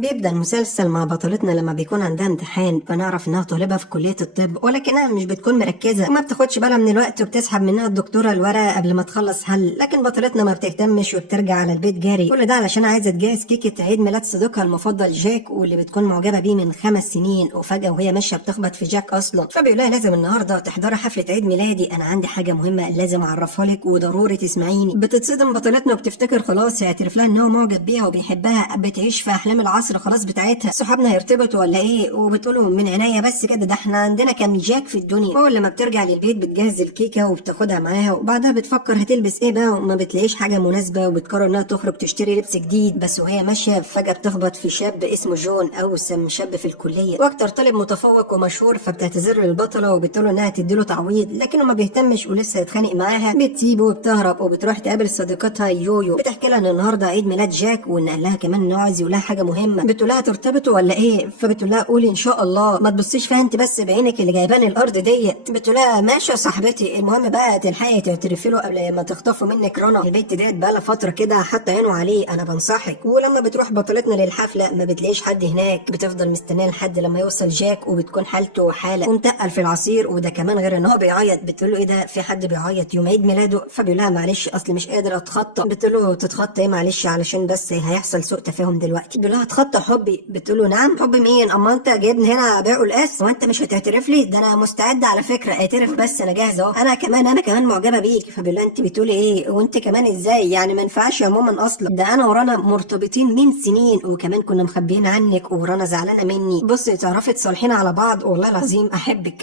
بيبدأ المسلسل مع بطلتنا لما بيكون عندها امتحان، فنعرف انها طالبة في كلية الطب ولكنها مش بتكون مركزة وما بتاخدش بالها من الوقت، وبتسحب منها الدكتورة الورقة قبل ما تخلص حل. لكن بطلتنا ما بتهتمش وبترجع على البيت جاري، كل ده علشان عايزة تجهز كيكة عيد ميلاد صديقها المفضل جاك، واللي بتكون معجبة بيه من 5 سنين. وفجأة وهي ماشية بتخبط في جاك اصلا، فبيقول لها لازم النهارده تحضري حفلة عيد ميلادي، انا عندي حاجة مهمة لازم اعرفها لك وضروري تسمعيني. بتتصدم بطلتنا وبتفتكر خلاص هيعترف لها ان هو معجب بيها وبيحبها، بتعيش في احلام العصر خلاص بتاعتها، صحابنا هيرتبطوا ولا ايه؟ وبتقوله من عناية بس كده، ده احنا عندنا كام جاك في الدنيا. اول لما بترجع للبيت بتجهز الكيكة وبتاخدها معاها، وبعدها بتفكر هتلبس ايه بقى وما بتلاقيش حاجة مناسبة، وبتقرر انها تخرج تشتري لبس جديد. بس وهي ماشية فجأة بتخبط في شاب اسمه جون، اوسم شاب في الكلية واكتر طالب متفوق ومشهور، فبتعتذر للبطلة وبتقوله انها تديله تعويض، لكنه ما بيهتمش ولسه هيتخانق معاها. بتسيبه وبتهرب وبتروح تقابل صديقتها يويو، بتحكي لها ان النهارده عيد ميلاد جاك وان قال لها كمان انه عايز يقول لها حاجة مهمة. بتقول لها ترتبطوا ولا ايه؟ فبتقول لها قولي ان شاء الله، ما تبصيش فيها انت بس بعينك اللي جايباني الارض ديت. بتقول لها ماشي يا صاحبتي، المهم بقى تلحقي تعترفي له قبل ما تخطفوا منك رنا، البنت ديت بقى لها فتره كده حتى عينه عليه، انا بنصحك. ولما بتروح بطلتنا للحفله ما بتلاقيش حد هناك، بتفضل مستنيه لحد لما يوصل جاك، وبتكون حالته حاله ومتقل في العصير، وده كمان غير ان هو بيعيط. بتقول له ايه ده، في حد بيعيط يوم عيد ميلاده؟ فبيقول لها معلش اصل مش قادر اتخطى. بتقول له تتخطى ايه معلش، علشان بس هيحصل سوء تفاهم دلوقتي. بيقول لها اتخطى حبي. بتقول له نعم حب مين؟ اما انت جايبني هنا ابيع القاس وانت مش هتعترف لي؟ ده انا مستعد على فكره اعترف، بس انا جاهز اهو، انا كمان معجبه بيك. فبيقول لها انت بتقولي ايه وانت كمان ازاي يعني؟ ما ينفعش عموما اصلا، ده انا ورنا مرتبطين من سنين وكمان كنا مخبيين عنك ورنا زعلانه مني، بصي تعرفي تصالحينا على بعض والله العظيم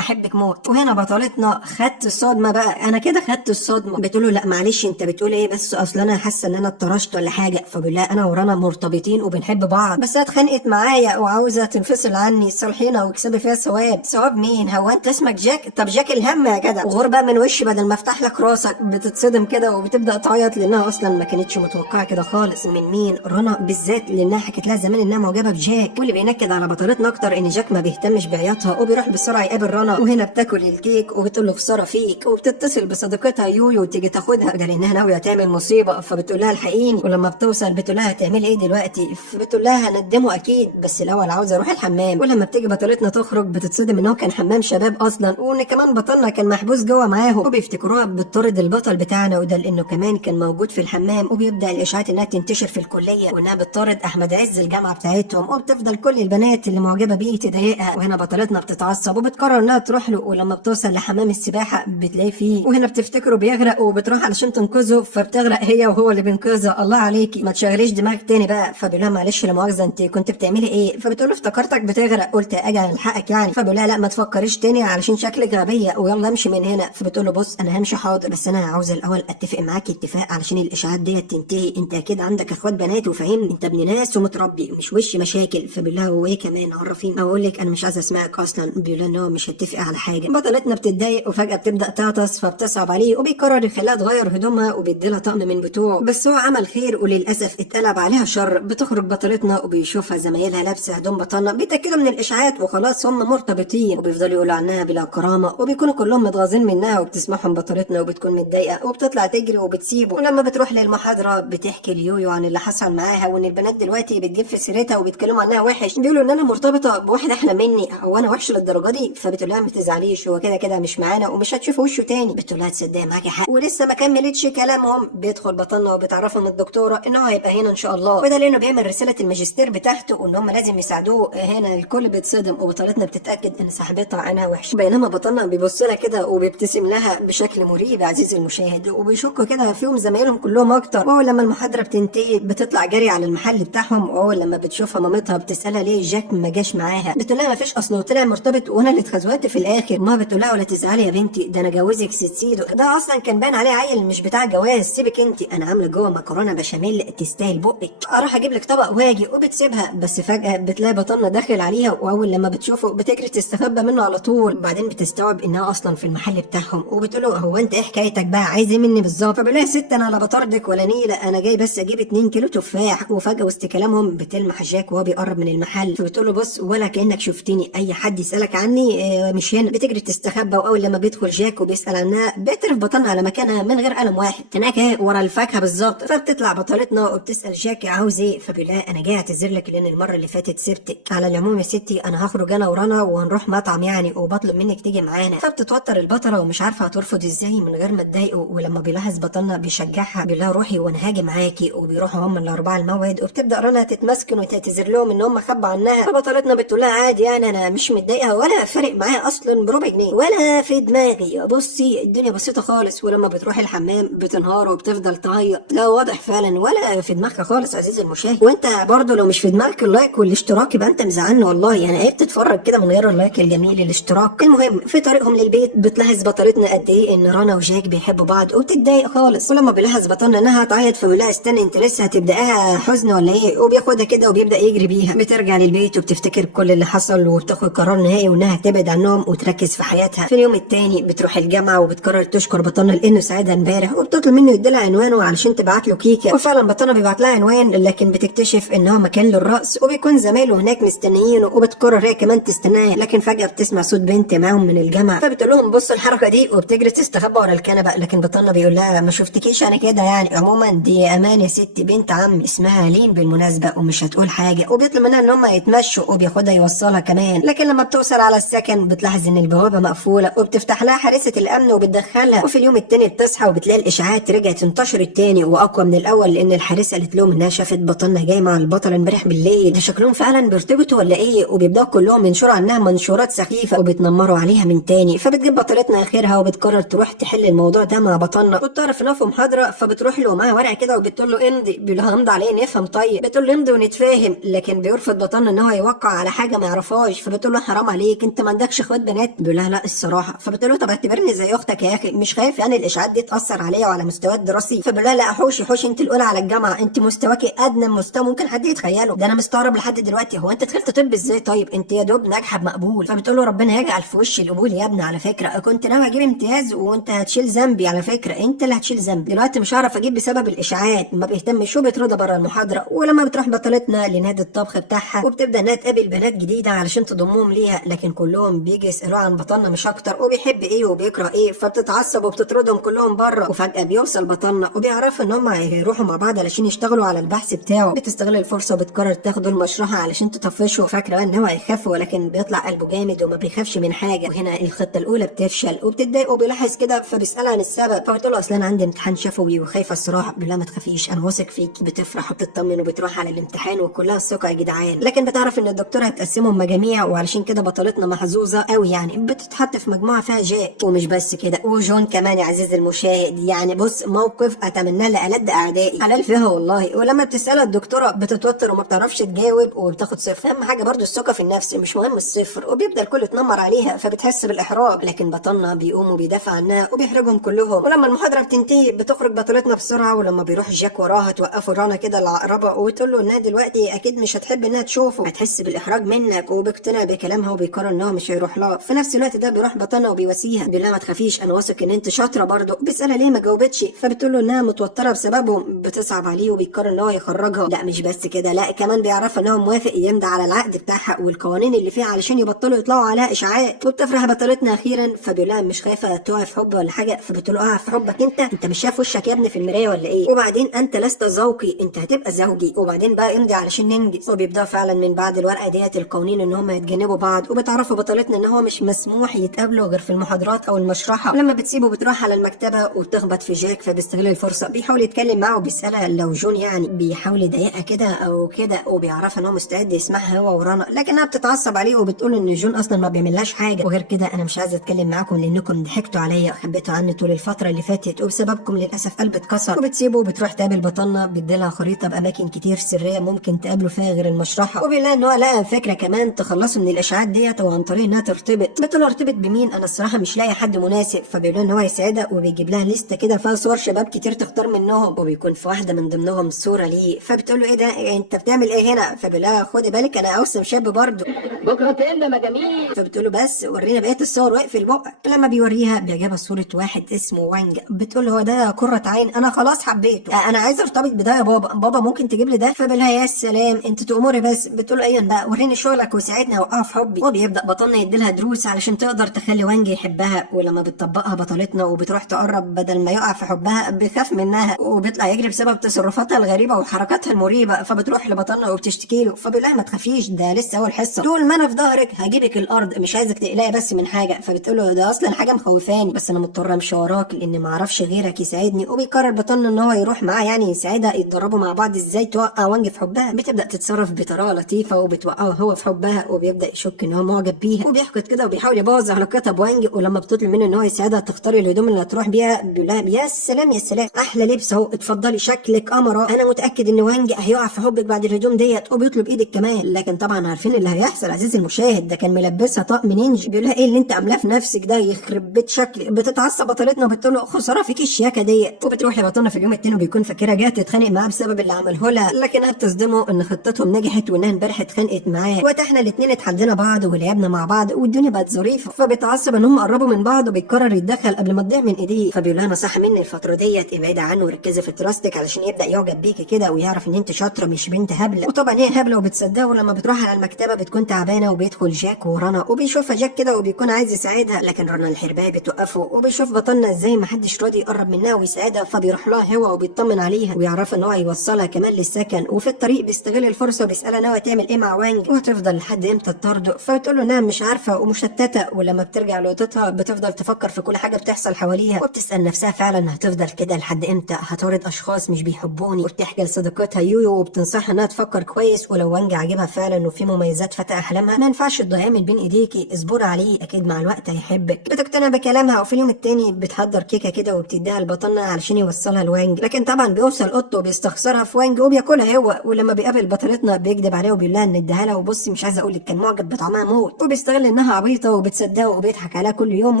احبك موت. وهنا بطلتنا خدت الصدمه بقى، انا كده خدت الصدمه. بتقول له لا معلش انت بتقولي ايه بس، اصل انا حاسه ان انا اتطرشت ولا حاجه. فبيقول لها انا ورنا مرتبطين وبنحب بعض، بس اتخانقت معايا وعاوزه تنفصل عني، صالحينا واكسبي فيها ثواب مين؟ هو انت اسمك جاك؟ طب جاك الهم يا جدع، وغور بقى من وشي بدل ما افتح لك راسك. بتتصدم كده وبتبدا تعيط لانها اصلا ما كانتش متوقعه كده خالص من مين، رنا بالذات، لانها حكت لها زمان انها معجبه بجاك. واللي بينكد على بطلتنا اكتر ان جاك ما بيهتمش بعياطها وبيروح بسرعه يقابل رنا، وهنا بتاكل الكيك وبتقول له خساره فيك، وبتتصل بصديقتها يويو وتيجي تاخدها، ده لانها ناويه تعمل مصيبه. فبتقول لها الحقيني، ولما بتوصل بتقول لها هتعملي ايه دلوقتي؟ فبتقول لها هندمه اكيد، بس الاول عاوزه اروح الحمام. ولما بتيجي بطلتنا تخرج بتتصدم ان هو كان حمام شباب اصلا، وان كمان بطلنا كان محبوس جوه معاهم، وبيفتكروها بتطرد البطل بتاعنا، وده لانه كمان كان موجود في الحمام. وبيبدا الاشاعات انها تنتشر في الكليه وانها بتطرد احمد عز الجامعه بتاعتهم، وبتفضل كل البنات اللي معجبه بيه تضايقها. وهنا بطلتنا بتتعصب وبتقرر انها تروح له، ولما بتوصل لحمام السباحه بتلاقيه فيه، وهنا بتفتكره بيغرق وبتروح علشان تنقذه، فبتغرق هي وهو اللي بينقذها. الله عليكي ما تشغليش دماغك تاني بقى. فبيقول لها معلش لا مؤاخذه انت كنت بتعملي ايه؟ فبتقول له افتكرتك بتغرق قلت اجي الحقك يعني. فبيقول لها لا ما تفكريش تاني علشان شكلك غبيه ويلا امشي من هنا. فبتقول له بص انا همشي حاضر، بس انا عاوزه الاول اتفق معاكي اتفاق علشان الاشاعات ديت تنتهي، انت اكيد عندك اخوات بنات وفاهمني، انت ابن ناس ومتربي مش وش مشاكل. فبيقول لها وايه كمان عرفين اقول لك انا مش عايزه اسمعك اصلا. بيقول لها ان هو مش هتفق على حاجه. بطلتنا بتتضايق وفجاه بتبدا تعطس، فبتصعب عليه وبيقرر يخليها تغير هدومها وبيديلها طقم من بتوعه، بس هو عمل خير وللاسف اتقلب عليها شر. بتخرج بطلتنا وبيشوفها زمايلها لابسه هدوم بطلنا، بيتاكدوا من الاشاعات وخلاص هم مرتبطين، وبيفضلوا يقولوا عنها بلا كرامه وبيكونوا كلهم متغاظين منها، وبتسمعهم بطلتنا وبتكون متضايقه وبتطلع تجري وبتسيبه. ولما بتروح للمحاضره بتحكي ليويو عن اللي حصل معاها، وان البنات دلوقتي بتجيب في سيرتها وبيتكلموا عنها وحش، بيقولوا ان انا مرتبطه بواحد احلى مني، هو انا وحش للدرجه دي؟ فبتقول لها ما تزعليش هو كده كده مش معانا ومش هتشوف وشه تاني. بتقول لها تصدقي معاكي حق. ولسه ما كملتش كلامهم بيدخل بطلنا وبتعرفهم الدكتوره ان هو هيبقى هنا ان شاء الله، وده لانه بيعمل رساله الماجستير بتاعته وان هم لازم يساعدوه. هنا الكل بيتصدم وبطلتنا بتتاكد ان صاحبتها عينها وحش، بينما بطلنا بيبص لها كده وبيبتسم لها بشكل مريب عزيزي المشاهد، وبيشكوا كده فيهم زمايلهم كلهم اكتر. واول لما المحاضره بتنتهي بتطلع جري على المحل بتاعهم، واول لما بتشوفها مامتها بتسالها ليه جاك ما جاش معاها. بتقول لها ما فيش اصله طلع مرتبط وانا اللي اتخزوقت في الاخر. ما بتقول لها ولا تزعلي يا بنتي، ده انا جوزك ستسيدو، ده اصلا كان باين عليه عيل مش بتاع جواز، سيبك انت انا عامله جوه مكرونه بشاميل تستاهل بقك، اروح اجيب لك طبق واجي. وبتسيبها بس فجاه بتلاقي بطلنا داخل عليها، واول لما بتشوفه بتجري تستخبى منه على طول. بعدين بتستوعب انها اصلا في المحل بتاعهم، وبتقول له هو انت ايه حكايتك بقى، عايز ايه مني بالظبط؟ فبيقول لها يا ست انا لا بطردك ولا نيله، انا جاي بس اجيب 2 كيلو تفاح. وفجاه وسط كلامهم بتلمح جاك وهو بيقرب من المحل، فبتقول له بص ولا كانك شفتني، اي حد يسالك عني مش هنا. بتجري تستخبى، واول لما بيدخل جاك وبيسال عنها بيعترف بطلنا على مكانها من غير قلم واحد هناك ورا الفاكهه بالظبط. فبتطلع بطلتنا وبتسال جاك عاوز ايه، فبيقول لها انا جاي اعتذر بعتذر لك لان المره اللي فاتت سبتك. على العموم يا ستي انا هخرج انا ورنا وهنروح مطعم يعني، وبطلب منك تيجي معانا. فبتتوتر البطله ومش عارفه هترفض ازاي من غير ما تضايقه، ولما بيلاحظ بطلنا بيشجعها بيقول لها روحي وانا هاجي معاكي، وبيروحوا هم الاربعه الموعد، وبتبدا رنا تتمسكن وتعتذر لهم ان هم خبوا عنها. فبطلتنا بتقول لها عادي يعني انا مش متضايقه ولا فارق معايا اصلا بربع جنيه ولا في دماغي، بصي الدنيا بسيطه خالص. ولما بتروح الحمام بتنهار وبتفضل تعيط. لا واضح فعلا ولا في دماغها خالص عزيزي المشاهد. وانت برضه لو مش في دماغك اللايك والاشتراك يبقى انت مزعلني والله، يعني ايه بتتفرج كده من غير اللايك الجميل الاشتراك. المهم في طريقهم للبيت بتلاحظ بطلتنا قد ايه ان رنا وجاك بيحبوا بعض وبتتضايق خالص. ولما بيلاحظ بطلنا انها هتعيط فبيقول لها استني انت لسه هتبداها حزن ولا ايه، وبياخدها كده وبيبدا يجري بيها. بترجع للبيت وبتفتكر كل اللي حصل وبتاخد قرار نهائي وانها تبعد عنهم وتركز في حياتها. في اليوم التاني بتروح الجامعه وبتقرر تشكر بطلنا لانه ساعدها امبارح، وبتطلب منه يديلها عنوانه علشان تبعت له كيكه. وفعلا بطلنا بيبعت لها عنوان، لكن بتكتشف ان هو مكان للرقص وبيكون زمايله هناك مستنيينه، وبتقرر هي كمان تستناه. لكن فجاه بتسمع صوت بنت معاهم من الجامعه، فبتقول لهم بصوا الحركه دي وبتجري تستخبى ورا الكنبه. لكن بطلنا بيقول لها ما شفتكيش انا كده يعني، عموما دي امان يا ستي بنت عم اسمها لين بالمناسبه ومش هتقول حاجه. وبيطلب منها ان هم يتمشوا وبياخدها يوصلها كمان. لكن لما بتوصل على السكن بتلاحظ ان البوابه مقفوله وبتفتح لها حارسه الامن وبتدخلها. وفي اليوم التاني بتصحى وبتلاقي الاشاعات رجعت انتشرت تاني واقوى من الاول، لان الحارسه قالت لهم انها شافت بطلنا جاي مع البطل امبارح بالليل. ده شكلهم فعلا بيرتبطوا ولا ايه، وبيبداوا كلهم ينشروا عنها منشورات سخيفه وبتنمروا عليها من تاني. فبتجيب بطلتنا اخرها وبتقرر تروح تحل الموضوع ده مع بطلنا. وتعرف انها في محاضره فبتروح له معاها ورقه كده وبتقول له امضي. بيقول لها امضي عليه نفهم طيب. بتقول له امضي ونتفاهم، لكن بيرفض بطلنا ان هو يوقع على حاجه ما يعرفهاش. فبتقول له حرام عليك انت ما عندكش اخوات بنات. بيقول لها لا الصراحه. فبتقول له طب اعتبرني زي اختك يا اخي، مش خايف يعني الاشاعات دي تاثر عليا وعلى مستواي الدراسي. فبيقول لها لا حوشي حوشي انت الاولى على الجامعه، انت مستواكي ادنى مستوى ممكن حد يتخيله. ده انا مستغرب لحد دلوقتي هو انت دخلت طب ازاي طيب، انت يا دوب ناجحه بمقبول. فبتقول له ربنا يجعل في وش القبول يا ابني، على فكره كنت ناوي اجيب امتياز وانت هتشيل ذنبي، على فكره انت اللي هتشيل ذنبي دلوقتي، مش هعرف اجيب بسبب الاشاعات. ما بيهتمش وبيترضى بره المحاضره. ولما بتروح بطلتنا لنادي الطبخ بتاعها وبتبدا انها تقابل بنات جديده علشان تضمهم ليها، لكن كلهم بيجي يسالوها عن بطلنا مش اكتر وبيحب ايه وبيكره ايه. فبتتعصب وبتطردهم كلهم بره. وفجاه بيوصل بطلنا وبيعرفوا ان هم هيروحوا مع بعض علشان يشتغلوا على البحث بتاعه. بتستغل الفرصه وبتقرر تاخده المشرحه علشان تطفشه. فاكره ان هو هيخاف ولكن بيطلع قلبه جامد وما بيخافش من حاجه. وهنا الخطه الاولى بتفشل وبتتضايق وبيلاحظ كده فبيسالها عن السبب. فبتقول له اصل انا عندي امتحان شفوي وخايفه الصراحه. بيقول لها ما تخافيش انا واثق فيك. بتفرح وبتطمن وبتروح على الامتحان وكلها الثقه يا جدعان. لكن بتعرف ان الدكتور هتقسمهم مجاميع، وعلشان كده بطلتنا محظوظه قوي يعني بتتحط في مجموعه فيها جاك. ومش بس كده وجون كمان يا عزيزي المشاهد، يعني بص موقف اتمناه لألد اعدائي حلال فيها والله. ولما بتسالها الدكتوره بتتوتر وما بتعرفش تجاوب وبتاخد صفر. اهم حاجه برضو الثقه في النفس مش مهم الصفر. وبيبدا الكل يتنمر عليها فبتحس بالاحراج، لكن بطلنا بيقوم وبيدافع عنها وبيحرجهم كلهم. ولما المحاضره بتنتهي بتخرج بطلتنا بسرعه. ولما بيروح جاك وراها توقفوا رانا كده العقربه وتقول له انها دلوقتي اكيد مش هتحب انها تشوفه، هتحس بالاحراج منك. وبيقتنع بكلامها وبيقرر ان هو مش هيروح لها. في نفس الوقت ده بيروح بطلنا وبيواسيها بيقول لها ما تخافيش انا واثق ان انت شاطره برضه. بيسالها ليه ما جاوبتش فبتقول له انها متوتره بسببهم. بتصعب عليه وبيقرر ان هو يخرجها. لا مش بس كده، لا كمان بيعرفها ان هو موافق يمضي على العقد بتاعها والقوانين اللي فيها علشان يبطلوا يطلعوا عليها اشاعات. وبتفرح بطلتنا اخيرا فبيقول لها مش خايفه تقع في حب ولا حاجه. فبتقول له اقع في حبك انت مش شايف وشك يا ابني في المرايه ولا ايه؟ وبعدين انت لست ذوقي انت هتبقى زوجي. وبعدين بقى امضي علشان ننجز. وبيبداوا فعلا من بعد الورقه ديت القوانين ان هم يتجنبوا بعض. وبتعرفوا بطلتنا ان هو مش مسموح يتقابلوا غير في المحاضرات او المشرحه. ولما بتسيبه بتروح على المكتبه وتخبط في جاك فبيستغل الفرصه بيحاول يتكلم معه وبيسالها لو جون يعني بيحاول يضايقها كده او كده. وبيعرفها ان هو مستعد يسمعها هو ورانا، لكنها بتتعصب عليه وبتقول ان جون اصلا ما بيعملهاش حاجه. وغير كده انا مش عايزه اتكلم معاكم لانكم ضحكتوا عليا وخبيتوا عني طول الفتره اللي فاتت وبسببكم للاسف قلبي اتكسر. وبتسيبه وبتروح تقابل بطلنا بتديلها خريطه باماكن كتير سريه ممكن تقابلوا فيها غير المشرحه. وبيقول لها ان هو لقى فكره كمان تخلصوا من الاشاعات ديت وعن طريق انها ترتبط. بتقول له ارتبط بمين انا الصراحه مش لاقي حد مناسب. فبيقول ان هو يساعدها وبيجيب لها لسته كده فيها صور شباب كتير تختار منهم وبيكون في واحده من ضمنهم صوره ليه. فبتقول له ايه ده انت بتعمل ايه هنا؟ فبيقول لها خدي بالك انا اوسم شاب برضه بكره تقلنا جميل. فبتقول له بس ورينا بقيه الصور واقفل بقك. لما بيوريها بيجيبها صوره واحد اسمه وانج. بتقول له هو ده قره عين انا خلاص حبيته انا عايزه ارتبط بده يا بابا ممكن تجيب لي ده؟ فبيقول لها يا سلام انت تأمري بس. بتقول له ايوه بقى وريني شغلك وساعدني اوقع في حبي. وبيبدا بطلنا يديلها دروس علشان تقدر تخلي وانج يحبها. ولما بتطبقها بطلتنا وبتروح تقرب بدل ما يقع في حبها بيخاف منها وبيطلع يجري بسبب تصرفاتها الغريبه وحركاتها المريبه. فبتروح بتروح لبطلنا وبتشتكي له، فبيقول لها ما تخافيش ده لسه اول حصه، طول ما انا في ظهرك هجيبك الارض، مش عايزك تقلقي بس من حاجه. فبتقول له ده اصلا حاجه مخوفاني، بس انا مضطره امشي وراك لان ما اعرفش غيرك يساعدني. وبيقرر بطلنا ان هو يروح معاه يعني يساعدها، يتدربوا مع بعض ازاي توقع وانج في حبها. بتبدا تتصرف بطريقه لطيفه وبتوقعه هو في حبها، وبيبدا يشك ان هو معجب بيها وبيحقد كده وبيحاول يبوظ علاقتها بوانج. ولما بتطلب منه ان هو يساعدها تختار الهدوم اللي هتروح بيها، بيقول لها يا سلام يا سلام، احلى لبس اهو، اتفضلي شكلك قمره، انا متاكد ان وانج هيقع في حبك بعد الهدوم ديت. وبيطلب ايدك كمان. لكن طبعا عارفين اللي هيحصل عزيزي المشاهد، ده كان ملبسها طقم نينجا. بيقول لها ايه اللي انت عاملاه في نفسك ده، يخرب بيت شكلك. بتتعصب بطلتنا وبتقول له خساره فيك الشياكه ديت. وبتروح لبطلنا في اليوم التاني وبيكون فاكرها جات تتخانق معاه بسبب اللي عمله لها، لكنها بتصدمه ان خطتهم نجحت وانها امبارح اتخانقت معاه، وقت احنا الاثنين اتحدينا بعض ولعبنا مع بعض والدنيا بقت ظريفه. فبيتعصب ان هم قربوا من بعض وبيقرر يتدخل قبل ما تضيع من ايديه. فبيقول لها نصيحه مني الفتره ديت، ابعدي عنه وركزي في دراستك علشان يبدا يعجب بيكي كده ويعرف ان انت شاطره مش بنت هبله. وطبعا هي هبله وبتصدقه. ولما بتروح على المكتبه بتكون تعبانه وبيدخل جاك ورنا وبيشوفها جاك كده وبيكون عايز يساعدها، لكن رنا الحربايه بتوقفه. وبيشوف بطلنا ازاي ما حدش راضي يقرب منها ويساعدها، فبيروح لها هو وبيطمن عليها ويعرف ان هو هيوصلها كمان للسكن. وفي الطريق بيستغل الفرصه وبيسالها ناوي تعمل ايه مع وانج وهتفضل لحد امتى تطارده. فبتقول له انها مش عارفه ومشتته. ولما بترجع لاوضتها بتفضل تفكر في كل حاجه بتحصل حواليها، وبتسال نفسها فعلا هتفضل كده لحد امتى، هتورد اشخاص مش بيحبوني. وبتحكي لصديقتها يويو وبتنصحها انها تفكر كويس، ولو وانج عاجبها فعلا وفي مميزات فتى احلامها ما ينفعش تضيعيه من بين ايديكي، اصبري عليه اكيد مع الوقت هيحبك. بتقتنع بكلامها. وفي اليوم التاني بتحضر كيكه كده وبتديها لبطلنا علشان يوصلها لوانج، لكن طبعا بيوصل اوضته وبيستخسرها في وانج وبياكلها هو. ولما بيقابل بطلتنا بيكذب عليها وبيقول لها ان اداها لها، وبصي مش عايزه اقول لك كان معجب بطعمها موت. وبيستغل انها عبيطه وبتصدقه وبيضحك عليها كل يوم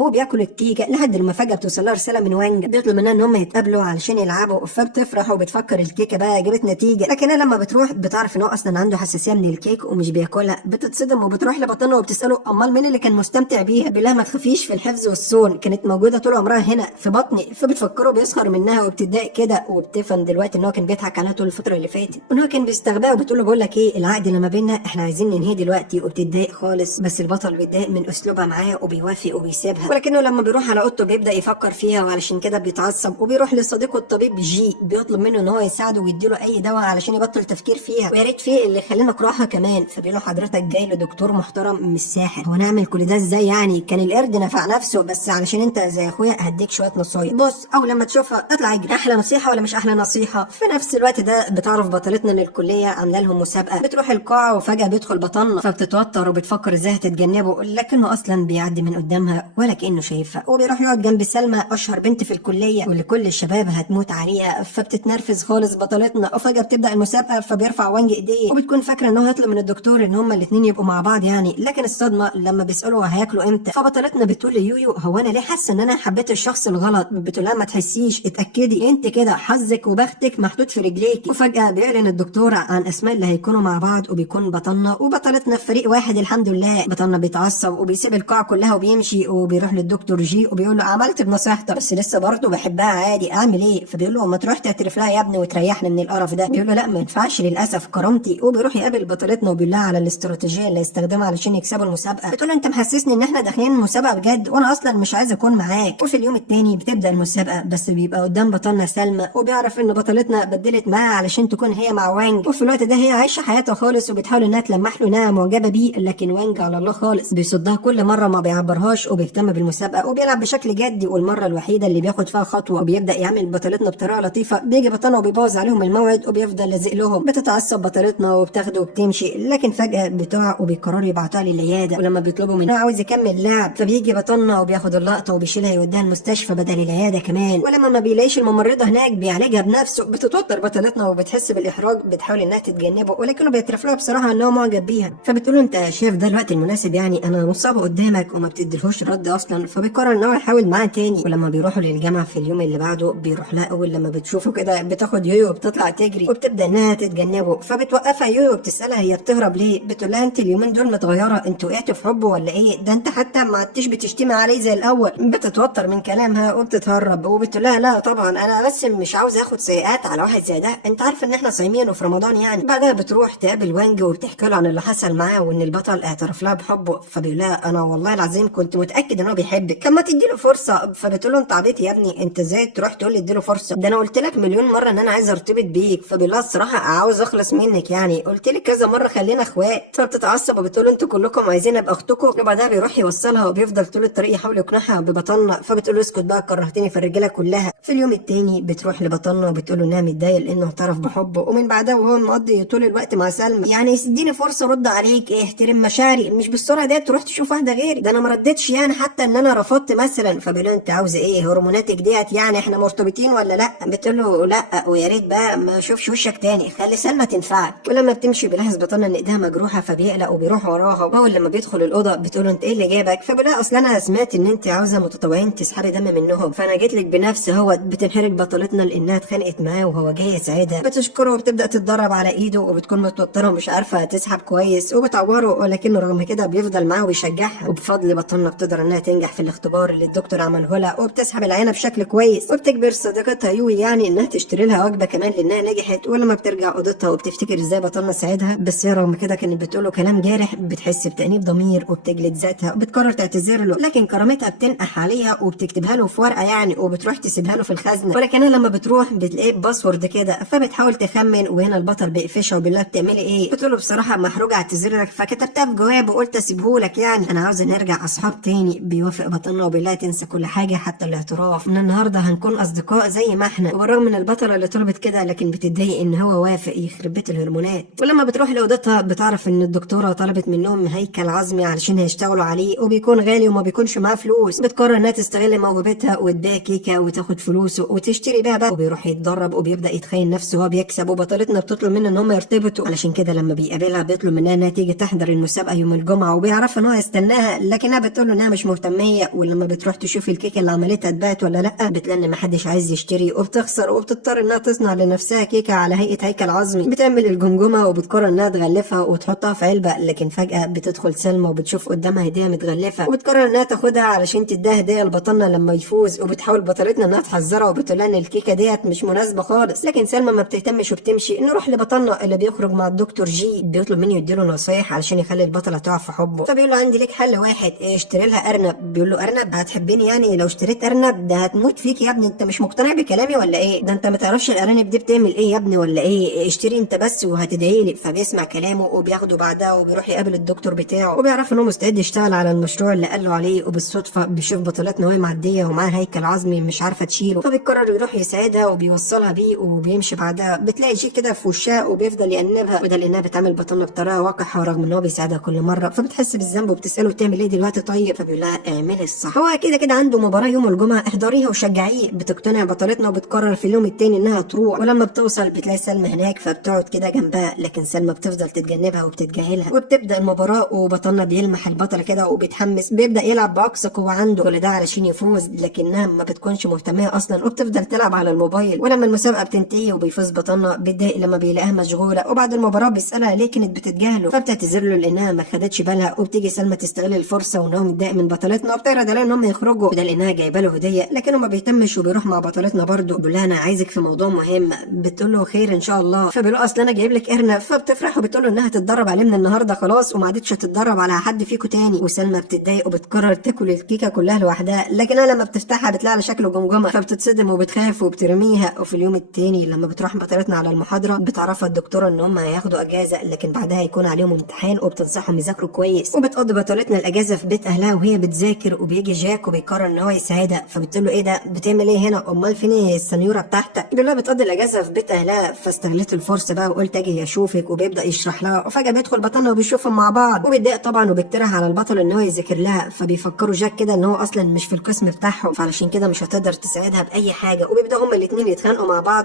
وبياكل الكيكه لحد لما فجاه بتوصل لها رساله من وانج بيطلب منها ان هم يتقابلوا علشان يلعبوا. فبتفرح وبتفكر الكيكه بقى جابت نتيجه، لكنها لما بتروح بتعرف ان هو اصلا عنده حساسيه من الكيك ومش بياكلها. بتتصدم وبتروح لبطلنا وبتساله امال مين اللي كان مستمتع بيها. بيقول لها ما تخافيش، في الحفظ والصون كانت موجوده طول عمرها هنا في بطني. فبتفكره بيسخر منها وبتتضايق كده، وبتفهم دلوقتي ان هو كان بيضحك عليها طول الفتره اللي فاتت وان هو كان بيستغباها. وبتقول له بقول لك ايه، العقد اللي ما بيننا احنا عايزين ننهيه دلوقتي. وبتتضايق خالص، بس البطل بيتضايق من اسلوبها معاه وبيوافق وبيسيبها. ولكنه لما بيروح على اوضته بيبدا يفكر فيها، وعلشان كده بيتعصب وبيروح لصديقه الطبيب جي بيطلب منه ان هو يساعده ويديله اي دواء علشان يبطل تفكير فيها، ويا ريت فيه اللي يخلينا نكرهها كمان. فبيقول له حضرتك جاي لدكتور محترم مش ساحر، هو نعمل كل ده ازاي يعني؟ كان القرد نفع نفسه، بس علشان انت زي اخويا هديك شويه نصايح. بص اول لما تشوفها اطلع اجري. احلى نصيحه ولا مش احلى نصيحه؟ في نفس الوقت ده بتعرف بطلتنا ان الكليه عامله لهم مسابقه. بتروح القاعه وفجاه بيدخل بطلنا، فبتتوتر وبتفكر ازاي هتتجنبه، لكنه اصلا بيعدي من قدامها ولا كانه شايفها. وبيروح يقعد جنب سلمى اشهر بنت في الكليه واللي كل الشباب هتموت عليها. فبتتنرفز خالص بطلتنا، وفجاه بتبدا المسابقه. فبيرفع وانج ايديه وبتكون فاكره ان هو هيطلب من الدكتور ان هما الاثنين يبقوا مع بعض يعني، لكن الصدمه لما بيسالوا هياكلوا امتى. فبطلتنا بتقول ليويو هو انا ليه حاسه ان انا حبيت الشخص الغلط؟ بتقول لها ما تحسيش، اتاكدي انت كده حظك وبختك محطوط في رجليكي. وفجاه بيعلن الدكتور عن اسماء اللي هيكونوا مع بعض، وبيكون بطلنا وبطلتنا في فريق واحد الحمد لله. بطلنا بيتعصب وبيسيب القاعه كلها وبيمشي وبيروح للدكتور جي وبيقول له عملت بنصيحتك بس لسه برضه بحبها عادي، اعمل ايه؟ فبيقول له ما تروح تعترف لها يا ابني وتريحني من القرف ده. بيقول له لا ما ينفعش للاسف كرامتي. وبيروح يقابل بطلتنا وبيقول لها على الاستراتيجيه اللي هيستخدمها علشان يكسبوا المسابقه. بتقول له انت محسسني ان احنا داخلين المسابقه بجد وانا اصلا مش عايز اكون معاك. وفي اليوم التاني بتبدا المسابقه، بس بيبقى قدام بطلنا سلمى وبيعرف ان بطلتنا بدلت معاها علشان تكون هي مع وانج. وفي الوقت ده هي عايشه حياتها خالص وبتحاول انها تلمح له انها معجبه بيه، لكن وانج على الله خالص بيصدها كل مره ما بيعبرهاش وبيهتم بالمسابقه وبيلعب بشكل جدي. والمره الوحيده اللي بياخد فيها خطوه وبيبدا يعمل بطلتنا بطريقه لطيفه بيجي بطلنا وبيبوظ عليهم الموعد وبيفضل لازق لهم. بتتعصب بطلتنا وبتاخده وبتمشي، لكن فجاه بتقع وبيقرروا يبعتوها للعياده. ولما بيطلبوا منه عاوز يكمل لعب فبيجي بطلنا وبياخد اللقطه وبيشيلها يوديها المستشفى بدل العياده كمان. ولما ما بيلاقيش الممرضه هناك بيعالجها بنفسه. بتتوتر بطلتنا وبتحس بالاحراج، بتحاول انها تتجنبه ولكنه بيعترف لها بصراحه ان هو معجب بيها. فبتقول له انت شايف ده الوقت المناسب يعني؟ انا مصابه قدامك وما بتديلهوش رد اصلا. فبيقرر ان هو يحاول معاه تاني. ولما بيروحوا للجامعه في اليوم اللي بعده بيروح لها اول لما بتشوفه كده بتاخد يويو وبتطلع تجري وبتبدا انها تتجنبه. فبتوقفها يويو وبتسالها هي بتهرب ليه؟ بتقول لها انت اليومين دول متغيره، انت وقعت في حبه ولا ايه؟ ده انت حتى ما عدتش بتشتمي عليه زي الاول. بتتوتر من كلامها وبتتهرب وبتقول لها لا طبعا انا بس مش عاوزه اخد سيئات على واحد زي ده، انت عارفه ان احنا صايمين وفي رمضان يعني. بعدها بتروح تقابل وانج وبتحكي له عن اللي حصل معاه وان البطل اعترف لها بحبه. فبيقول لها انا والله العظيم كنت متاكد ان هو بيحبك، كان ما تديله فرصه. فبتقول له انت عبيط يا ابني، انت ازاي تروح تقول لي اديله فرصه؟ ده انا قلت لك مليون مره ان انا عايز ارتبط بيك. فبيقول لها الصراحه عاوز عاوز اخلص منك يعني، قلت لك كذا مره خلينا اخوات. فبتتعصب وبتقول انتوا كلكم عايزين ابقى اختكم. وبعدها بيروح يوصلها وبيفضل طول الطريق يحاول يقنعها ببطنه. فبتقول له اسكت بقى كرهتني في الرجاله كلها. في اليوم التاني بتروح لبطنه وبتقول له انها متضايقه لانه اعترف بحبه، ومن بعدها وهو مقضي طول الوقت مع سلمى. يعني اديني فرصه ارد عليك، احترم مشاعري، مش بالسرعه ديت تروح تشوف واحده غيري. ده انا ما ردتش يعني حتى ان انا رفضت مثلا. فبيقول انت عاوزه ايه؟ هرموناتك ديت يعني احنا مرتبطين ولا لا؟ بتقول له لا، ويا ريت بقى ما اشوفش وشك تاني، خلي سلمى تنفعك. ولما بتمشي بيلاحظ بطنه ان ايديها مجروحه فبيقلق وبيروح وراها. واول لما بيدخل الاوضه بتقول له انت ايه اللي جابك؟ فبيقول لها اصل انا سمعت ان انت عاوزه متطوعين تسحبي دم منهم، فانا جيت لك بنفسي. هو بتنحرج بطلتنا لانها اتخانقت معاه وهو جاي يساعدها. بتشكره وبتبدا تتدرب على ايده وبتكون متوتره ومش عارفه تسحب كويس وبتعوره، ولكنه رغم كده بيفضل معاه ويشجعها. وبفضل بطنه بتقدر انها تنجح في الاختبار اللي الدكتور عمله لها وبتسحب العينه بشكل كويس. وبتجبر صديقتها يوي يعني انها تشتري لها وجبه كمان لانها نجحت. ولما بترجع اوضتها وبتفتكر ازاي بطلنا ساعدها، بس هي رغم كده كانت بتقوله كلام جارح، بتحس بتأنيب ضمير وبتجلد ذاتها وبتقرر تعتذر له. لكن كرامتها بتنقح عليها وبتكتبها له في ورقه يعني، وبتروح تسيبها له في الخزنه. ولكنها لما بتروح بتلاقيه باسورد كده، فبتحاول تخمن. وهنا البطل بيقفشها وبيقول لها بتعملي ايه؟ بتقول له بصراحه محروجه اعتذر لك، فكتبتها في جواب وقلت اسيبه لك يعني، انا عاوزه نرجع اصحاب تاني. بيوافق بطلنا وبيقول لها تنسى كل حاجه حتى الاعتراف، من النهارده هنكون اصدقاء زي ما احنا. وبالرغم من البطله اللي طلبت كده لكن بتتضايق ان هو وافق، يخرب بيت الهرمونات. ولما بتروح لاوضتها بتعرف ان الدكتوره طلبت منهم هيكل عظمي علشان هيشتغلوا عليه، وبيكون غالي وما بيكونش معاه فلوس. بتقرر انها تستغل موهبتها وتبيع كيكه وتاخد فلوسه وتشتري بيها بقى. وبيروح يتدرب وبيبدا يتخيل نفسه وهو بيكسب. وبطلتنا بتطلب منه ان هم يرتبطوا، علشان كده لما بيقابلها بيطلب منها انها تيجي تحضر المسابقه يوم الجمعه، وبيعرف ان هو يستناها لكنها بتقول له انها مش مهتميه. ولما بتروح تشوف الكيكه اللي عملتها اتباعت ولا لا، بتلاقي ان محدش عايز يشتري وبتخسر. وبتضطر انها تصنع لنفسها كيكه على هيئه هيكل عظمي. بتعمل الجمجمه وبتقرر انها تغلفها وتحطها في علبه، لكن فجاه بتدخل سلمى وبتشوف قدامها هديه متغلفه وبتقرر انها تاخدها علشان تديها هديه لبطلنا لما يفوز. وبتحاول بطلتنا انها تحذرها وبتقول لها ان الكيكه ديت مش مناسبه خالص، لكن سلمى ما بتهتمش وبتمشي. نروح لبطلنا اللي بيخرج مع الدكتور جي، بيطلب منه يديله نصايح علشان يخلي البطله تقع في حبه. فبيقول له عندي ليك حل واحد، اشتري لها ارنب. بيقول له ارنب؟ هتحبني يعني لو اشتريت ارنب؟ ده هتموت فيك يا ابني، انت مش مقتنع بكلامي ولا ايه؟ ده انت ما تعرفش الارانب دي بتعمل ايه يا ابني ولا ايه؟ اشتري انت بس وهتدعي لي. فبيسمع كلامه وبياخده بعدها وبيروح يقابل الدكتور بتاعه، وبيعرف انه مستعد يشتغل على المشروع اللي قال له عليه. وبالصدفه بيشوف بطلتنا وهي معديه ومعاها هيكل عظمي مش عارفه تشيله، فبيقرر يروح يساعدها وبيوصلها بيه. وبيمشي بعدها بتلاقي شيء كده في وشها وبيفضل يأنبها، وده لانها بتعمل بطلنا بطريقه وقحه رغم ان هو بيساعدها كل مره. فبتحس بالذنب وبتساله بتعمل ايه دلوقتي طيب؟ فبيقول لها اعملي الصح، هو كده كده عنده مباراه يوم الجمعه، احضريها وشجعيه. بتقتنع بطلتنا وبتقرر في اليوم التاني انها تروح. ولما بتوصل بتلاقي سلمى هناك فبتقعد كده جنبها، لكن سلمى بتفضل تتجنبها وبتتجاهلها. وبتبدا المباراه وبطلنا بيلمح البطله كده وبيتحمس، بيبدا يلعب باقصى قوه عنده كل ده علشان يفوز، لكنها ما بتكونش مهتمه اصلا وبتفضل تلعب على الموبايل. ولما المسابقه بتنتهي وبيفوز بطلنا بيتضايق لما بيلاقيها مشغوله. وبعد المباراه بيسالها ليه كانت بتتجاهله، فبتعتذر له لانها ما خدتش بالها. وبتيجي سلمى تستغل الفرصه وان هو متضايق من بطلتنا وبتعرض عليها ان هم يخرجوا، وده لانها جايبه له هديه، لكنه ما بيهتمش وبيروح مع بطلتنا برضه. بيقول لها انا عايزك في موضوع مهم. بتقول له خير ان شاء الله. فبيقول اصل انا جايب لك ارنب. فبتفرح وبتقول له انها تتدرب عليه من النهارده خلاص وما عادتش هتتدرب على حد فيكم تاني. وسلمى بتتضايق وبتقرر تاكل الكيكه كلها لوحدها، لكنها لما بتفتحها بتلاقي على شكله جمجمه فبتتصدم وبتخاف وبترميها. وفي اليوم التاني لما بتروح بطلتنا على المحاضره بتعرفها الدكتوره ان هم هياخدوا اجازه، لكن بعدها هيكون عليهم امتحان وبتنصحهم يذاكروا كويس. وبتقضي بطلتنا الاجازه في بيت اهلها وهي بتذاكر. وبيجي جاك وبيقرر ان هو يساعدها، فبتقول له ايه ده بتعمل ايه هنا؟ امال فين السنيوره بتاعتك؟ بيقول لها بتقضي الاجازه في بيت اهلها. فاستغلت الفرصه بقى وقلت اجي اشوفك، وبيبدا يشرح لها. وفجاه بيدخل بطلنا وبيشوفهم مع بعض وبيتضايق طبعا وبيقترح على البطل ان هو يذاكر لها. فبيفكروا جاك كده ان هو اصلا مش في القسم بتاعهم، فعلشان كده مش هتقدر تساعدها باي حاجه. وبيبداوا هما الاثنين يتخانقوا مع بعض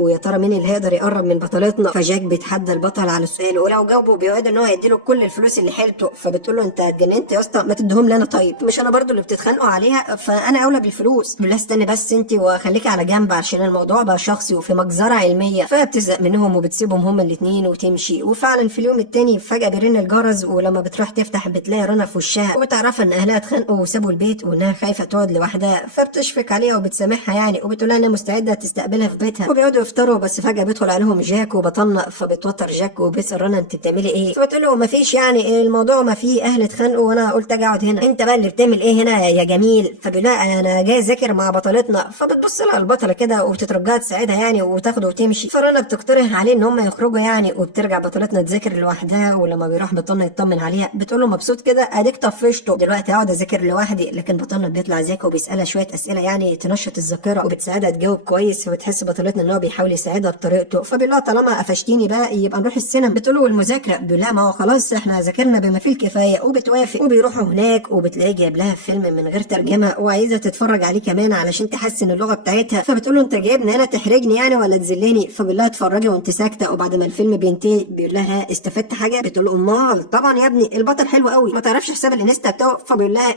ويا ترى مين اللي هيقدر يقرب من بطلتنا. فجاك بيتحدى البطل على السؤال، ولو جاوبه بيوعد ان هو هيديله كل الفلوس اللي حيلته. فبتقول له انت اتجننت يا اسطى، ما تديهم لي انا طيب، مش انا برضو اللي بتتخانقوا عليها؟ فانا اولى بالفلوس. بيقول لها استني بس انت وخليكي على جنب عشان الموضوع بقى شخصي وفي مجزره علميه. فبتزهق منهم وبتسيبهم هما الاثنين وتمشي. وفعلا في اليوم التاني فجاه بيرن الجرس، ولما بتروح تفتح بتلاقي رنا في وشها وبتعرف ان اهلها اتخانقوا وسابوا البيت وانها خايفه تقعد لوحدها. فبتشفق عليها وبتسامحها يعني، وبتقول لها انها مستعده تستقبلها في بيتها. وبيقعدوا يفطروا، بس فجاه بيدخل عليهم جاك وبطلنا. فبتوتر جاك وبيسال رنا انت بتعملي ايه؟ فبتقول له مفيش يعني، الموضوع ما فيه اهل اتخانقوا وانا قلت اجي اقعد هنا، انت بقى اللي بتعمل ايه هنا يا جميل؟ فبيقول لها انا جاي اذاكر مع بطلتنا. فبتبص لها البطله كده وبتترجاها تساعدها يعني وتاخده وتمشي. فرنا بتقترح عليه ان هم يخرجوا يعني، وبترجع بطلتنا تذاكر لوحدها، ولما بيروح بطلنا يطمن عليها بتقول له مبسوط كده اديك طفشته دلوقتي اقعد اذاكر لوحدي. لكن بطلنا بيطلع ذكي وبيسالها شويه اسئله يعني تنشط الذاكره وبتساعدها تجاوب كويس، فبتحس بطلتنا ان هو بيحاول يساعدها بطريقته. فبيقول لها طالما قفشتيني بقى يبقى نروح السينما. بتقول له والمذاكره؟ بيقول لها ما هو خلاص احنا ذاكرنا بما فيه الكفايه، وبتوافق وبيروحوا هناك وبتلاقيه جايب لها فيلم من غير ترجمه وعايزه تتفرج عليه كمان علشان تحسن اللغه بتاعتها. فبتقول له انت جايبني هنا تحرجني يعني ولا تذلني؟ فبيقول لها اتفرجي وانت ساكته. وبعد ما الفيلم بينتهي بيقول لها استفدت حاجه؟ بتقول له امال طبعا يا ابني البطل حلو قوي ما تعرفش حساب الانستا بتاعه. فبيقول لها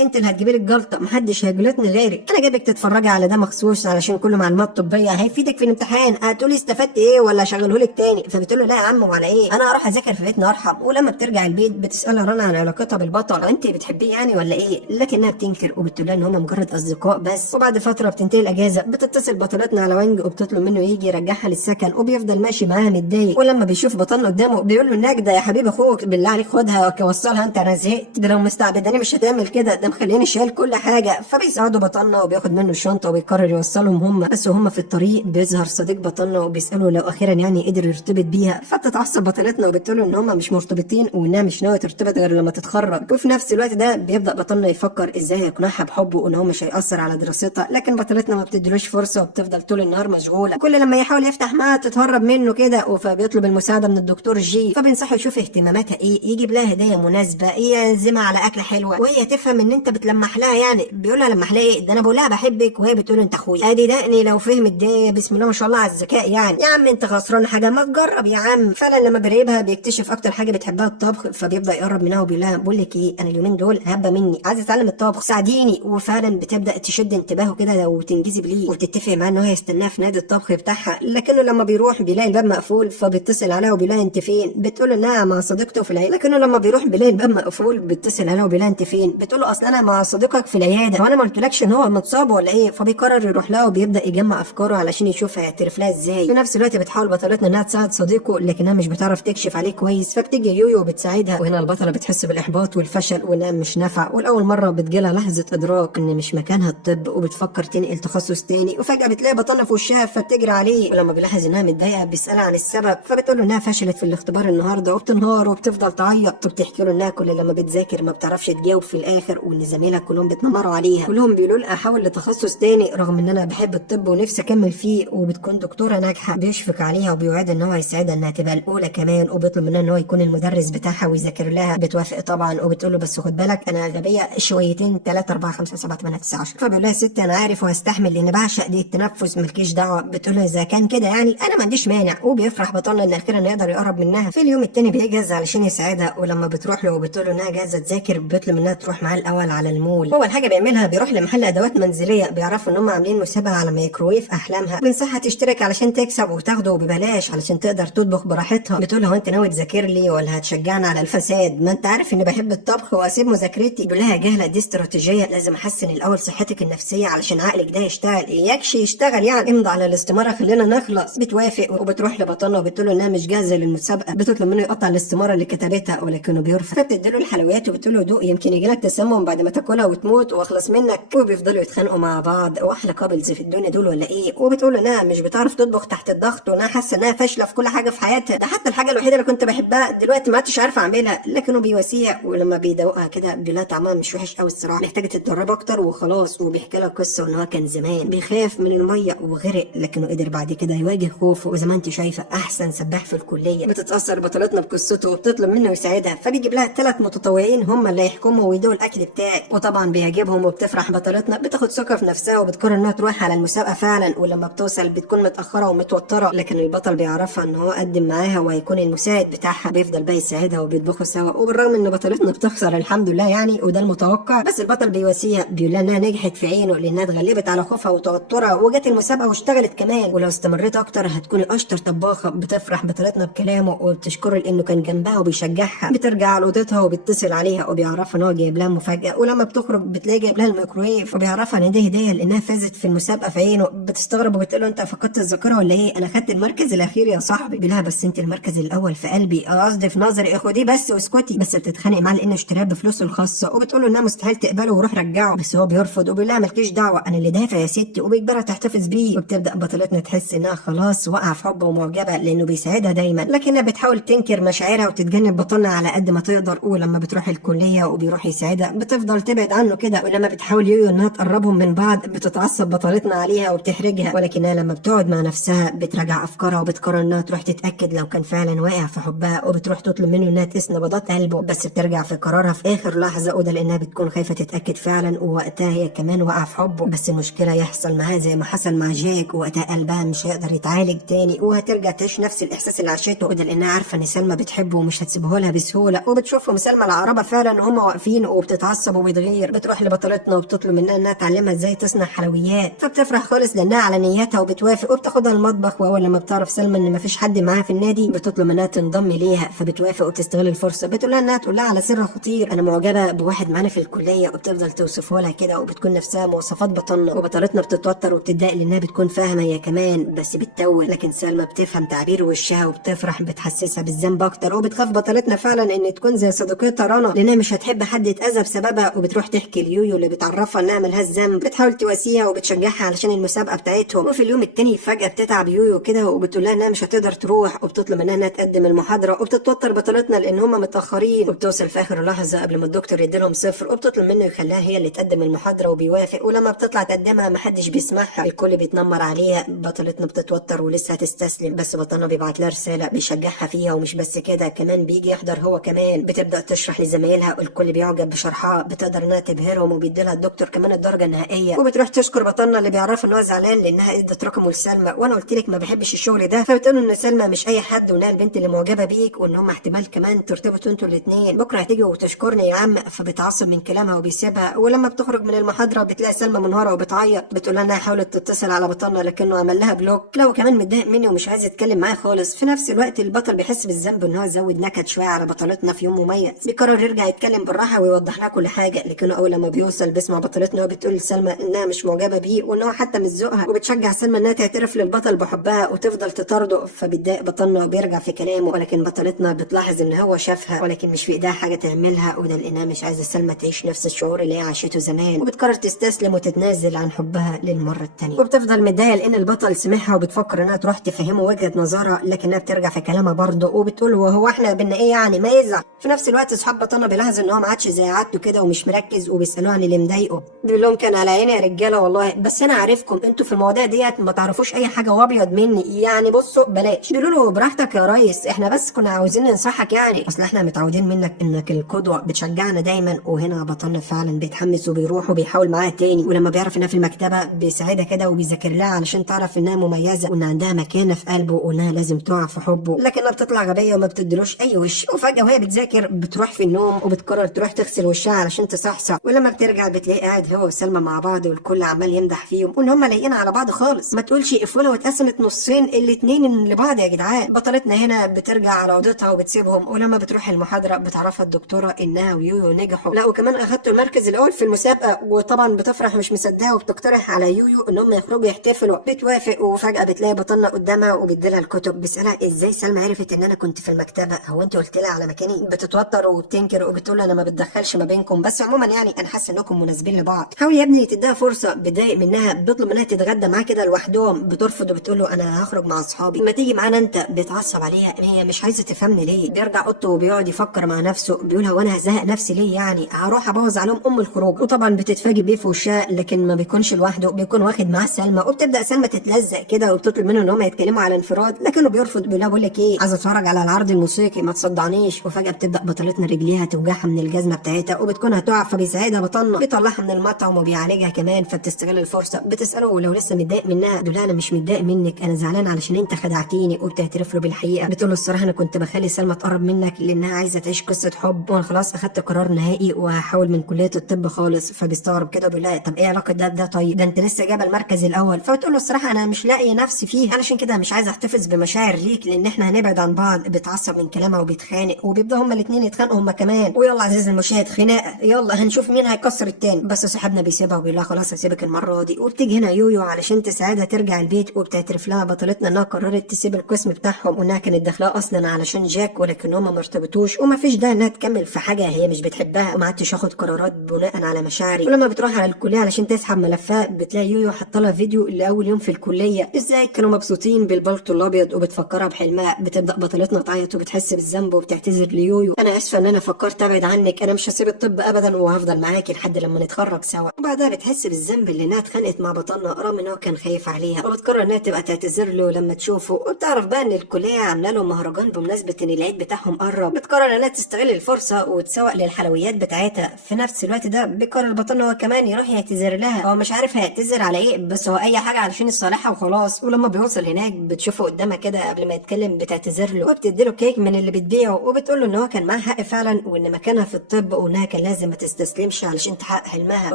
انت اللي هتجيبي لي الجلطه، محدش هيجلطني غيرك، انا جايبك تتفرجي على ده مخصوص علشان كله معلومات طبيه هيفيدك في الامتحان. هتقولي استفدت ايه ولا اشغله لك تاني؟ فبتقول له لا يا عم وعلى ايه، انا هروح اذاكر في بيتنا ارحم. ولما بترجع البيت بتسالها رنا عن علاقتها بالبطل، انت بتحبيه يعني ولا ايه؟ لكنها بتنكر وبتقول لها ان هم مجرد اصدقاء بس. وبعد فتره بتنتهي الاجازه بتتصل بطلتنا على وانج وبتطلب منه يجي يرجعها للسكن، وبيفضل ماشي معاها متضايق. ولما بيشوف بطلنا قدامه بيقول له النجده يا حبيب اخوك بالله عليك خدها ووصلها انت، انا زهقت، ده لو مستعبداني مش هتعمل كده، ده مخليني شايل كل حاجه. فبيساعدوا بطلنا وبياخد منه الشنطه وبيقرر يوصلهم هم. بس وهم في الطريق بيظهر صديق بطلنا وبيساله لو اخيرا يعني قدر يرتبط بيها. فبتتعصب بطلتنا وبتقول له ان هم مش مرتبطين وانها مش ناويه ترتبط غير لما تتخرج. وفي نفس الوقت ده بيبدا بطلنا يفكر ازاي يقنعها بحبه وان هو مش هيأثر على دراستها. لكن بطلتنا ما بتديلوش فرصه وبتفضل طول النهار مشغوله، كل لما يحاول يفتح معاها تتهرب منه كده. فبيطلب المساعده من الدكتور جي، فبينصحه يشوف اهتماماتها ايه، يجيب لها هديه مناسبه، يعزمها على اكله حلوه وهي تفهم ان انت بتلمح لها يعني. بيقول لها لمح لها ايه؟ ده انا بقول لها بحبك وهي بتقول انت اخويا. ادي دقني لو فهمت ده بسم الله ما شاء الله على الذكاء يعني. يا عم انت خسران حاجه ما تجرب يا عم. فعلا لما بيراقبها بيكتشف اكتر حاجه بتحبها الطبخ، فبيبدا يقرب منها وبيقول لها بقول لك ايه، انا اليومين دول هبه مني عايزه اتعلم الطبخ ساعديني. وفعلا بتبدا تشد انتباهه كده وتنجذب ليه وبتتفق معاه ان هو هيستناها في نادي الطبخ بتاعها. لكنه لما بيروح بيلاقي الباب مقفول، فبيتصل عليها وبيقول لها انت فين؟ بتقول له انها مع صديقته في العياده. لكنه لما بيروح بيلاقي الباب مقفول، بيتصل عليها وبيقول لها انت فين؟ بتقول له اصل انا مع صديقك في العياده وانا ما قلتلكش ان هو متصاب ولا ايه؟ فبيقرر يروح لها وبيبدا يجمع افكاره علشان يشوف هيعترف لها ازاي. في نفس الوقت بتحاول بطلتنا انها تساعد صديقه لكنها مش بتعرف تكشف عليه كويس، فبتيجي يويو وبتساعدها. وهنا البطله بتحس بالاحباط والفشل وانها مش نافعه، والاول مره بتجيلها لحظه ادراك ان مش مكانها الطب وبتفكر تنقل تخصص تاني. وفجاه بتلاقي بطلنا في وشها فبتجري عليه، ولما بيلاحظ انها متضايقه بيسالها عن السبب، فبتقول له انها فشلت في الاختبار النهارده وبتنهار وبتفضل تعيط. وبتحكي له انها كل لما بتذاكر ما بتعرفش تجاوب في الاخر، وان زمايلها كلهم بيتنمروا عليها، كلهم بيقولوا لها احاول لتخصص تاني رغم ان انا بحب الطب ونفسي اكمل فيه. وبتكون دكتوره ناجحه بيشفق عليها وبيوعد ان هو هيساعدها انها تبقى الاولى كمان، وبيطلب منها ان هو يكون المدرس بتاعها ويذاكر لها. بتوافق طبعا وبتقول له بس خد بالك انا غبيه شويتين 3 4 5 7 8 9 10. فبيقول لها يا ستي انا عارف وهستحمل لان بعشق دي التنفس مالكيش دعوه. بتقول له اذا كان كده يعني انا ما عنديش مانع. وبيفرح بطلنا ان اخيرا يقدر يقرب منها. في اليوم التاني بيجهز علشان يساعدها، ولما بتروح له وبتقول له انها جاهزه تذاكر بيطلب منها تروح معاه الاول على المول. اول حاجه بيعملها بيروح لمحل ادوات منزليه، بيعرفوا ان هم عاملين مسابقه على ميكروويف احلامها، بينصحها تشترك علشان تكسب وتاخده ببلاش علشان تقدر تطبخ براحتها. بتقول له هو انت ناوي تذاكر لي ولا هتشجعني على الفساد؟ ما انت عارف اني بحب الطبخ واسيب مذاكرتي. بيقول لها يا جهله دي استراتيجيه، لازم احسن الاول صحتك النفسيه علشان عقلك ده يشتغل. اياكش يشتغل يعني، امضي على الاستماره خلينا نخلص. بتوافق وبتروح لبطلنا وبتقول له انها مش جاهزه للمسابقه. بتطلب منه يقطع الاستماره اللي كتبتها ولكنه بيرفض. فبتديله الحلويات وبتقول له دوق يمكن يجيلك تسمم بعد ما تاكلها وتموت واخلص منك. وبيفضلوا يتخانقوا مع بعض، واحلى كابلز في الدنيا دول ولا ايه. وبتقول له انها مش بتعرف تطبخ تحت الضغط وانها حاسه انها فاشله في كل حاجه في حياتها، ده حتى الحاجه الوحيده اللي كنت بحبها دلوقتي ما عدتش عارفه اعملها. لكنه بيواسيها، ولما بيدوقها كده بيلاقي طعمها مش وحش قوي الصراحه، محتاجه تتدرب اكتر وخلاص. وبيحكي لها قصه ان هو كان زمان بيخاف من الميه وغرق، لكنه قدر بعد كده يواجه خوفه وزي ما انت شايفه احسن سباح في الكليه. بتتاثر بطلتنا بقصته وبتطلب منه يساعدها، فبيجيب لها 3 متطوعين هم اللي يحكموا ويدوقوا الاكل بتاعي. وطبعا بيعجبهم وبتفرح بطلتنا، بتاخد ثقه في نفسها وبتقرر انها تروح على المسابقه فعلا. ولما بتوصل بتكون متاخره ومتوتره، لكن البطل بيعرفها ان هو قدم معاها وهيكون المساعد بتاعها. بيفضل بقى يساعدها وبيطبخوا سوا، وبالرغم ان بطلتنا بتخسر الحمد لله يعني وده المتوقع، بس البطل بيواسيها بيقول لها انها نجحت في عينه لانها اتغلبت على خوفها وتوترها وجت المسابقه واشتغلت كمان، ولو استمرت اكتر هتكون اشطر طباخه. بتفرح بطلتنا بكلامه وبتشكره لانه كان جنبها وبيشجعها. بترجع على اوضتها وبتتصل عليها وبيعرفها ان هو جايب لها مفاجاه. ولما بتخرج بتلاقي جايب لها الميكرويف وبيعرفها ان دي هديه لانها فازت في المسابقه في عينه. بتستغرب وبتقول له انت فقدت الذاكره ولا ايه؟ انا خدت المركز الاخير يا صاحبي. بيقول لها بس انت المركز الاول في قلبي، قصدي في نظري. خديه بس واسكتي. بس بتتخانق معاه لانه اشتراه بفلوسه الخاصه، وبتقول له انها مستحيل تقبله وروح رجعه. بس هو بيرفض وبيقول لها مالكيش دعوه انا اللي دافع يا ستي، وبيجبرها تحتفظ بيه. وبتبدا وبتبدا بطلتنا تحس انها خلاص وقع في حبه ومعجبه لانه بيساعدها دايما، لكنها بتحاول تنكر مشاعرها وتتجنب بطلنا على قد ما تقدر. ولما بتروح الكليه وبيروح يساعدها بتفضل تبعد عنه كده، ولما بتحاول يويو انها تقربهم من بعض بتتعصب بطلتنا عليها وبتحرجها، ولكنها لما بتقعد مع نفسها بتراجع افكارها وبتقرر انها تروح تتاكد لو كان فعلا واقع في حبها، وبتروح تطلب منه انها تقيس نبضات قلبه، بس بترجع في قرارها في اخر لحظه، وده لانها بتكون خايفه تتاكد فعلا، ووقتها هي كمان واقعه في حبه. بس المشكله يحصل معاها زي ما حصل مع جاك، وقتها قلبها مش هيقدر يتعالج تاني وهترجع تعيش نفس الاحساس اللي عاشته، وده لانها عارفه ان سلمى بتحبه ومش هتسيبه لها بسهوله. وبتشوفهم سلمى العقربه فعلا وهم واقفين وبتتعصب وبتغير، بتروح لبطلتنا وبتطلب منها انها تعلمها ازاي تصنع حلويات، فبتفرح خالص لانها على نيتها وبتوافق وبتاخدها المطبخ. واول لما بتعرف سلمى ان مفيش حد معاها في النادي بتطلب منها تنضم ليها، فبتوافق وبتستغل الفرصه، بتقول لها انها تقول لها على سر خطير، انا معجبه بواحد معانا في الكليه، وبتفضل توصفه لها كده وبتكون نفسها مواصفات بطلنا. وبطلتنا بتتوتر وبتتضايق لانها بتكون فاهمه هي كمان بس بتتوه، لكن سلمى بتفهم تعبير وشها وبتفرح، بتحسسها بالذنب اكتر. وبتخاف بطلتنا فعلا ان تكون زي صديقتها رنا لانها مش هتحب حد يتاذى بسببها، وبتروح تحكي ليويو اللي بتعرفها انها ملهاش ذنب، بتحاول تواسيها وبتشجعها علشان المسابقه بتاعتهم. وفي اليوم التاني فجاه بتتعب يويو كده وبتقول لها انها مش هتقدر تروح، وبتطلب منها انها تقدم المحاضره، وبتتوتر بطلتنا لان هم متاخرين، وبتوصل في اخر لحظه قبل ما الدكتور يديلهم صفر، وبتطلب منه يخليها هي اللي تقدم المحاضره وبيوافق. ولما بتطلع تقدمها محدش بيسمعها، الكل بيتنمر عليها. بطلتنا بتتوتر ولسه هتستسلم، بس بطلنا بيبعت لها رساله بيشجعها فيها، ومش بس كده كمان بيجي يحضر هو كمان. بتبدا تشرح لزمايلها والكل بيعجب بشرحها، بتقدر انها تبهرهم وبيديلها الدكتور كمان الدرجه النهائيه. وبتروح تشكر بطلنا اللي بيعرف ان هو زعلان لانها ادت رقمه لسلمى، وانا قلت لك ما بحبش الشغل ده، فبتقول ان سلمى مش اي حد وانها البنت اللي معجبه بيك، وان هم احتمال كمان ترتبطوا انتوا الاثنين، بكره هتيجي وتشكرني يا عم. فبتعصب من كلامها وبيسيبها. ولما بتخرج من المحاضره بتلاقي سلمى منهاره وبتعيط، بتقول لها انها حاولت تتصل على بطلنا لكنه عمل لها بلوك، لو كمان متضايق مني ومش عايز يتكلم معاه خالص. في نفس الوقت البطل بيحس بالذنب ان هو زود نكد شويه على بطلتنا في يوم مميز، بيقرر يرجع يتكلم بالراحه ويوضح لها كل حاجه، لكنه اول لما بيوصل بيسمع بطلتنا وبتقول لسلمى انها مش معجبه بيه وان هو حتى مش ذوقها، وبتشجع سلمى انها تعترف للبطل بحبها وتفضل تطارده. فبيتضايق بطلنا وبيرجع في كلامه، ولكن بطلتنا بتلاحظ ان هو شافها ولكن مش في ايدها حاجه تعملها، وده لانها مش عايزه سلمى تعيش نفس الشعور اللي هي عاشته زمان، وبتقرر تستسلم وتتنازل عن حبها للمره الثانيه. وبتفضل متضايقه لان البطل سمعها وبتفكر انها تروح تفهمه وجهه نظرها، لكنها بترجع في كلامها برضه وبتقول وهو احنا بينا ايه يعني ما يزعل. في نفس الوقت اصحاب بطلنا بيلاحظ ان هو ما عادش زي عادته كده ومش مركز، وبيسالوه عن اللي مضايقه، بيقول لهم كان على عيني يا رجاله والله، بس انا عارفكم انتوا في المواضيع ديت ما تعرفوش اي حاجه وابيض مني، يعني بصوا بلاش. بيقولوا له براحتك يا ريس، احنا بس كنا عاوزين ننصحك يعني، اصل احنا متعودين منك انك القدوه بتشجعنا دايما. وهنا بطلنا فعلا بيتحمس وبيروح وبيحاول معاها تاني، ولما بيعرف انها في المكتبه بيساعدها كده وبيذاكر لها علشان تعرف انها مميزه وان عندها مكانه في قلبه وانها لازم تقع في حبه، لكنها بتطلع غبيه وما بتديلوش اي وش. وفجاه وهي بتذاكر بتروح في النوم وبتقرر تروح تغسل وشها علشان تصحصح، ولما بترجع بتلاقي قاعد هو وسلمى مع بعض والكل عمال يمدح فيهم وان هم لايقين على بعض خالص، ما تقولش قفوله واتقسمت نصين الاثنين لبعض يا جدعان. بطلتنا هنا بترجع على اوضتها وبتسيبهم، ولما بتروح المحاضره بتعرفها الدكتوره انها ويويو نجحوا، لا وكمان اخدتوا المركز الاول في المسابقه، وطبعا بتفرح مش مصدقه وبتقترح على يويو ان هم يخرجوا يحتفلوا. بتوافق وفجاه بتلاقي بطلنا قدامها وبتديلها الكتب، بتسالها ازاي سلمى عرفت ان انا كنت في المكتبه، هو انت قلت لها على مكاني؟ بتتوتر وبتنكر وبتقول انا ما بتدخلش ما بينكم، بس عموما يعني انا حاسه انكم مناسبين لبعض، حاول يا ابني تديها فرصه. بتضايق منها، بتطلب منها تتغدى معاه كده لوحدهم، بترفض وبتقول له انا هخرج مع اصحابي ما تيجي معانا انت. بيتعصب عليها، هي مش عايزه تفهمني ليه. بيرجع اوضته وبيقعد يفكر مع نفسه، بيقول هو انا هزهق نفسي ليه يعني، هروح ابوظ عليهم الخروج. وطبعا بتتفاجئ بيه في وشها، لكن ما بيكونش لوحده، بيكون واخد معاه سلمى، وبتبدا سلمى تتلزق كده وبتطلب منه ان هم يتكلموا على انفراد، لكنه بيرفض، بيقول لها بقول لك ايه عايزه اتفرج على العرض الموسيقي ما تصدعنيش. وفجاه بتبدا بطلتنا رجليها توجعها من الجزمه بتاعتها وبتكون هتقع، فبيساعدها بطلنا، بيطلعها من المطعم وبيعالجها كمان، فبتستغل الفرصه. بتساله لو لسه متضايق منها، بيقول لها انا مش متضايق منك، انا زعلان علشان انت خدعتيني. وبتعترف له بالحقيقه، بتقول له الصراحه انا كنت بخلي سلمى تقرب منك لانها عايزه تعيش قصه حب، وانا خلاص اخدت قرار نهائي وهحاول من كليه الطب خالص. فبيستغرب كده بيقول لها طب ايه علاقه ده طيب ده انت لسه جايبه المركز الاول. فبتقول له الصراحه انا مش لاقي نفسي فيه، علشان كده مش عايزه احتفظ بمشاعر ليك لان احنا هنبعد عن بعض. بتعصب من كلامها وبيتخانق، وبيبدا هما الاتنين يتخانقوا هما كمان. ويلا عزيز المشاهد خناقه، يلا هنشوف مين هيكسر التاني. بس صاحبنا بيسيبها وبيقول لها خلاص هسيبك المره دي. وبتيجي هنا يويو علشان تساعدها ترجع البيت، وبتعترف لها بطلتنا انها قررت تسيب القسم بتاعهم وانها كانت داخلاه اصلا علشان جاك، ولكن هما ما ارتبطوش ومفيش داعي انها تكمل في حاجه هي مش بتحبها، وما عدتش اخد قرارات بناء على مشاعري. ولما بتروح على الكليه علشان تسحب ملفات بتلاقي يويو حاطه لها فيديو لاول يوم في الكليه ازاي كانوا مبسوطين بالبلطو الابيض، وبتفكرها بحلمها. بتبدا بطلتنا تعيط وبتحس بالذنب وبتعتذر ليويو، انا اسفه ان انا فكرت ابعد عنك، انا مش هسيب الطب ابدا وهفضل معاكي لحد لما نتخرج سوا. وبعدها بتحس بالذنب اللي انها اتخانقت مع بطلنا رغم ان هو كان خايف عليها، وبتقرر انها تبقى تعتذر له لما تشوفه. وبتعرف بقى ان الكليه عامله له مهرجان بمناسبه ان العيد بتاعهم قرب. بتقرر انها تستغل الفرصه وتسوق للحلويات بتاعتها. في نفس الوقت ده بيقرر بطلنا هو كمان يروح يعتذر لها، هو مش عارف هيعتذر على ايه بس هو اي حاجه علشان الصالحه وخلاص. ولما بيوصل هناك بتشوفه قدامها كده قبل ما يتكلم بتعتذر له، وبتديله كيك من اللي بتبيعه، وبتقول له ان هو كان معاه حق فعلا وان مكانها في الطب وانها كان لازم ما تستسلمش علشان تحقق حلمها.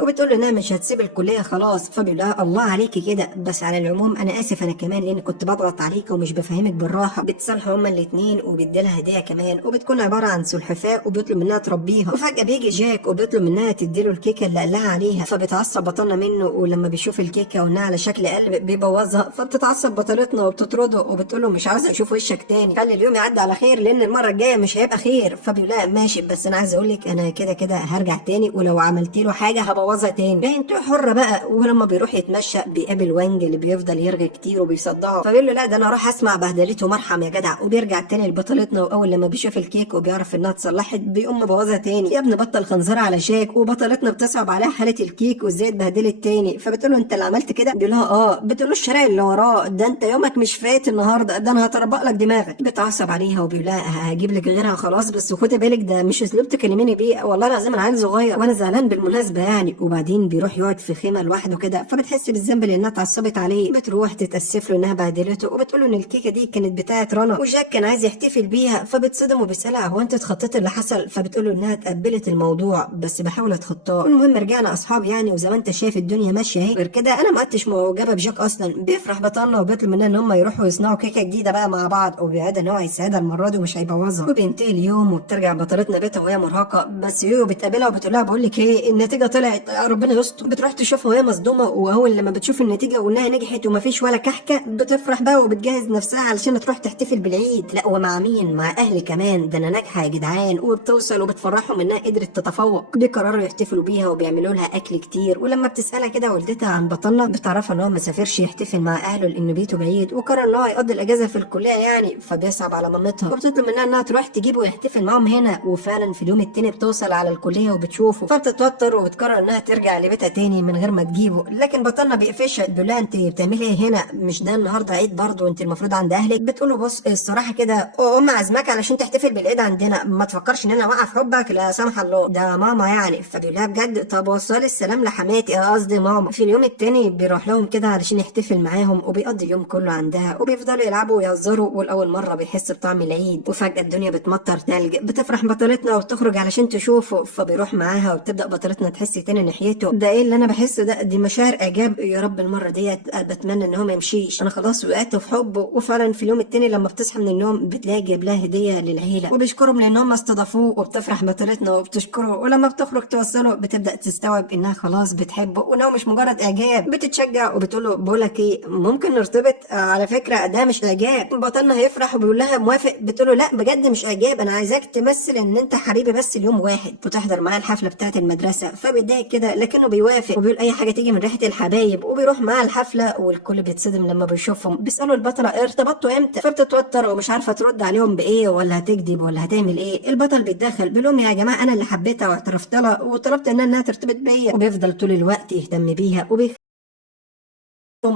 وبتقول له انها مش هتسيب الكليه خلاص. فبيقول لها الله عليكي كده، بس على العموم انا اسف انا كمان لان كنت بضغط عليك ومش بفهمك بالراحه. بتصالحوا هما الاثنين وبيديلها هديه كمان، وبتكون عباره عن سلحفاه وبيطلب منها تربيها. وفجاه بيجي جاك وبيطلب منها تديله الكيكه اللي قالها عليها، فبتعصب بطلنا منه، ولما بيشوف الكيكه وانها على شكل قلب بيبوظها. فبتتعصب بطلتنا وبتطرده وبتقول له مش عاوزه اشوف وشك تاني، خلي اليوم يعدي على خير لان المره الجايه مش هيبقى خير. فبيقول لها ماشي بس انا عايز اقول لك انا كده كده هرجع تاني ولو عملتي له حاجه هبوظها تاني، انت حره بقى. ولما بيروح يتمشى بيقابل وانج اللي بيفضل يرغي كتير وبيصدعه، فبيقول له لا ده انا اروح اسمع بهدلته مرحم يا جدع. وبيرجع تاني لبطلتنا، واول لما بيشوف الكيك وبيعرف انها اتصلحت بيقوم مبوظها تاني. يا ابني بطل خنزره على شاك. وبطلتنا بتصعب عليها حاله الكيك وازاي اتبهدلت تاني، فبتقول له انت اللي عملت كده؟ بيقول لها اه. بتقول له الشارع اللي وراه ده انت يومك مش فات النهارده، ده انا هطربق لك دماغك. بتعصب عليها وبيقول لها هجيب لك غيرها خلاص بس خدي بالك ده مش اسلوب تكلميني بيه، والله العظيم انا عيل صغير وانا زعلان بالمناسبه يعني. وبعدين بيروح يقعد في خيمه لوحده كده، فبتحس بالذنب لانها اتعصبت عليه. بتروح تتاسف له انها بهدلته وبتقول له ان الكيكه دي كانت بتاعه رنا وجاك كان عايز يحتفل بيها. فبتصدم وبيسالها هو انت اتخطيت اللي حصل؟ فبتقول له انها اتقبلت الموضوع بس بحاول اتخطاه. المهم رجعنا اصحاب يعني، وزي ما انت شايف الدنيا ماشيه اهي. غير كده انا ما عدتش معجبه بجاك اصلا. بيفرح بطلنا وبيطلب منها ان هم يروحوا يصنعوا كيكه جديده بقى مع بعض، وبيعد ان هو هيساعدها المره دي ومش هيبوظها. وبينتهي اليوم وبترجع بطلتنا بيتها وهي مرهقه، بس يويو بتقابلها وبتقول لها بقول لك ايه النتيجه طلعت ربنا يستر. بتروح تشوفها وهي مصدومه، واول لما بتشوف النتيجه وانها نجحت ومفيش ولا كحكه بتفرح بقى وبتجهز نفسها علشان تروح تحتفل بالعيد. لا ومع مين؟ مع اهلي كمان، ده انا ناجحه يا جدعان. وبتوصل وبتفرحهم انها قدرت تتفوق. بيقرروا يحتفلوا بيها وبيعملوا لها اكل كتير. ولما بتسالها كده والدتها عن بطلنا بتعرفها ان هو ما سافرش يحتفل مع اهله لان بيته بعيد، وقرر ان هو يقضي الاجازه في الكليه يعني. فبيصعب على مامتها وبتطلب منها انها تروح تجيبه ويحتفل معاهم هنا. وفعلا في اليوم التاني بتوصل على الكليه وبتشوفه، فبتتوتر وبتقرر انها ترجع لبيتها تاني من غير ما تجيبه. لكن بطلنا بيقفشها بيقول لها انت بتعملي ايه هنا؟ مش ده النهارده عيد برضه؟ انت المفروض عند اهلك. بتقول له بص الصراحه كده ام عازماك علشان تحتفل بالعيد عندنا، ما تفكرش ان انا اوقف حبك لا سمح الله، ده ماما يعني. فبيقول لها بجد؟ طب وصلي السلام لحماتي قصدي ماما. في اليوم التاني بيروح لهم كده علشان يحتفل معاهم، وبيقضي اليوم كله عندها وبيفضلوا يلعبوا ويهزروا، والاول مره بيحس بطعم العيد. وفجاه الدنيا بتمطر تلج. بتفرح بطلتنا وبتخرج علشان تشوفه، فبيروح معاها وبتبدا بطلتنا تحس تاني ناحيته. ده ايه اللي انا بحسه ده؟ دي مشاعر اعجاب. يا رب المره ديت بتمنى ان هو ما يمشيش، انا خلاص وقعت في حبه. وفعلا في اليوم التاني لما بتصحى من النوم بتلاقي جايب لها هديه للعيله وبيشكرهم لانهم استضافوه، وبتفرح بطلتنا وبتشكره. ولما بتخرج توصله بتبدا تستوعب انها خلاص بتحبه وانه مش مجرد اعجاب. بتتشجع وبتقول له بقول لك ايه ممكن نرتبط؟ على فكره ده مش اعجاب. بطلنا هيفرح وبيقول لها موافق. بتقول له لا بجد مش اعجاب، انا عايزاك تمثل ان انت حبيبي بس اليوم واحد وتحضر معاه الحفله بتاعه المدرسه. فبيتضايق كده لكنه بيوافق وبيقول اي حاجه تيجي من ريحه الحبايب، وبيروح معاه الحفله. والكل بيتصدم لما بيشوفهم. بيسالوا البطله ارتبطتوا امتى؟ فبتتوتر ومش عارفه ترد عليهم بايه، ولا هتكذب ولا هتعمل ايه. البطل بيتدخل بيقول لهم يا جماعه انا اللي حبيتها واعترفت لها وطلبت انها ترتبط بيا. وبيفضل طول الوقت يهتم بيها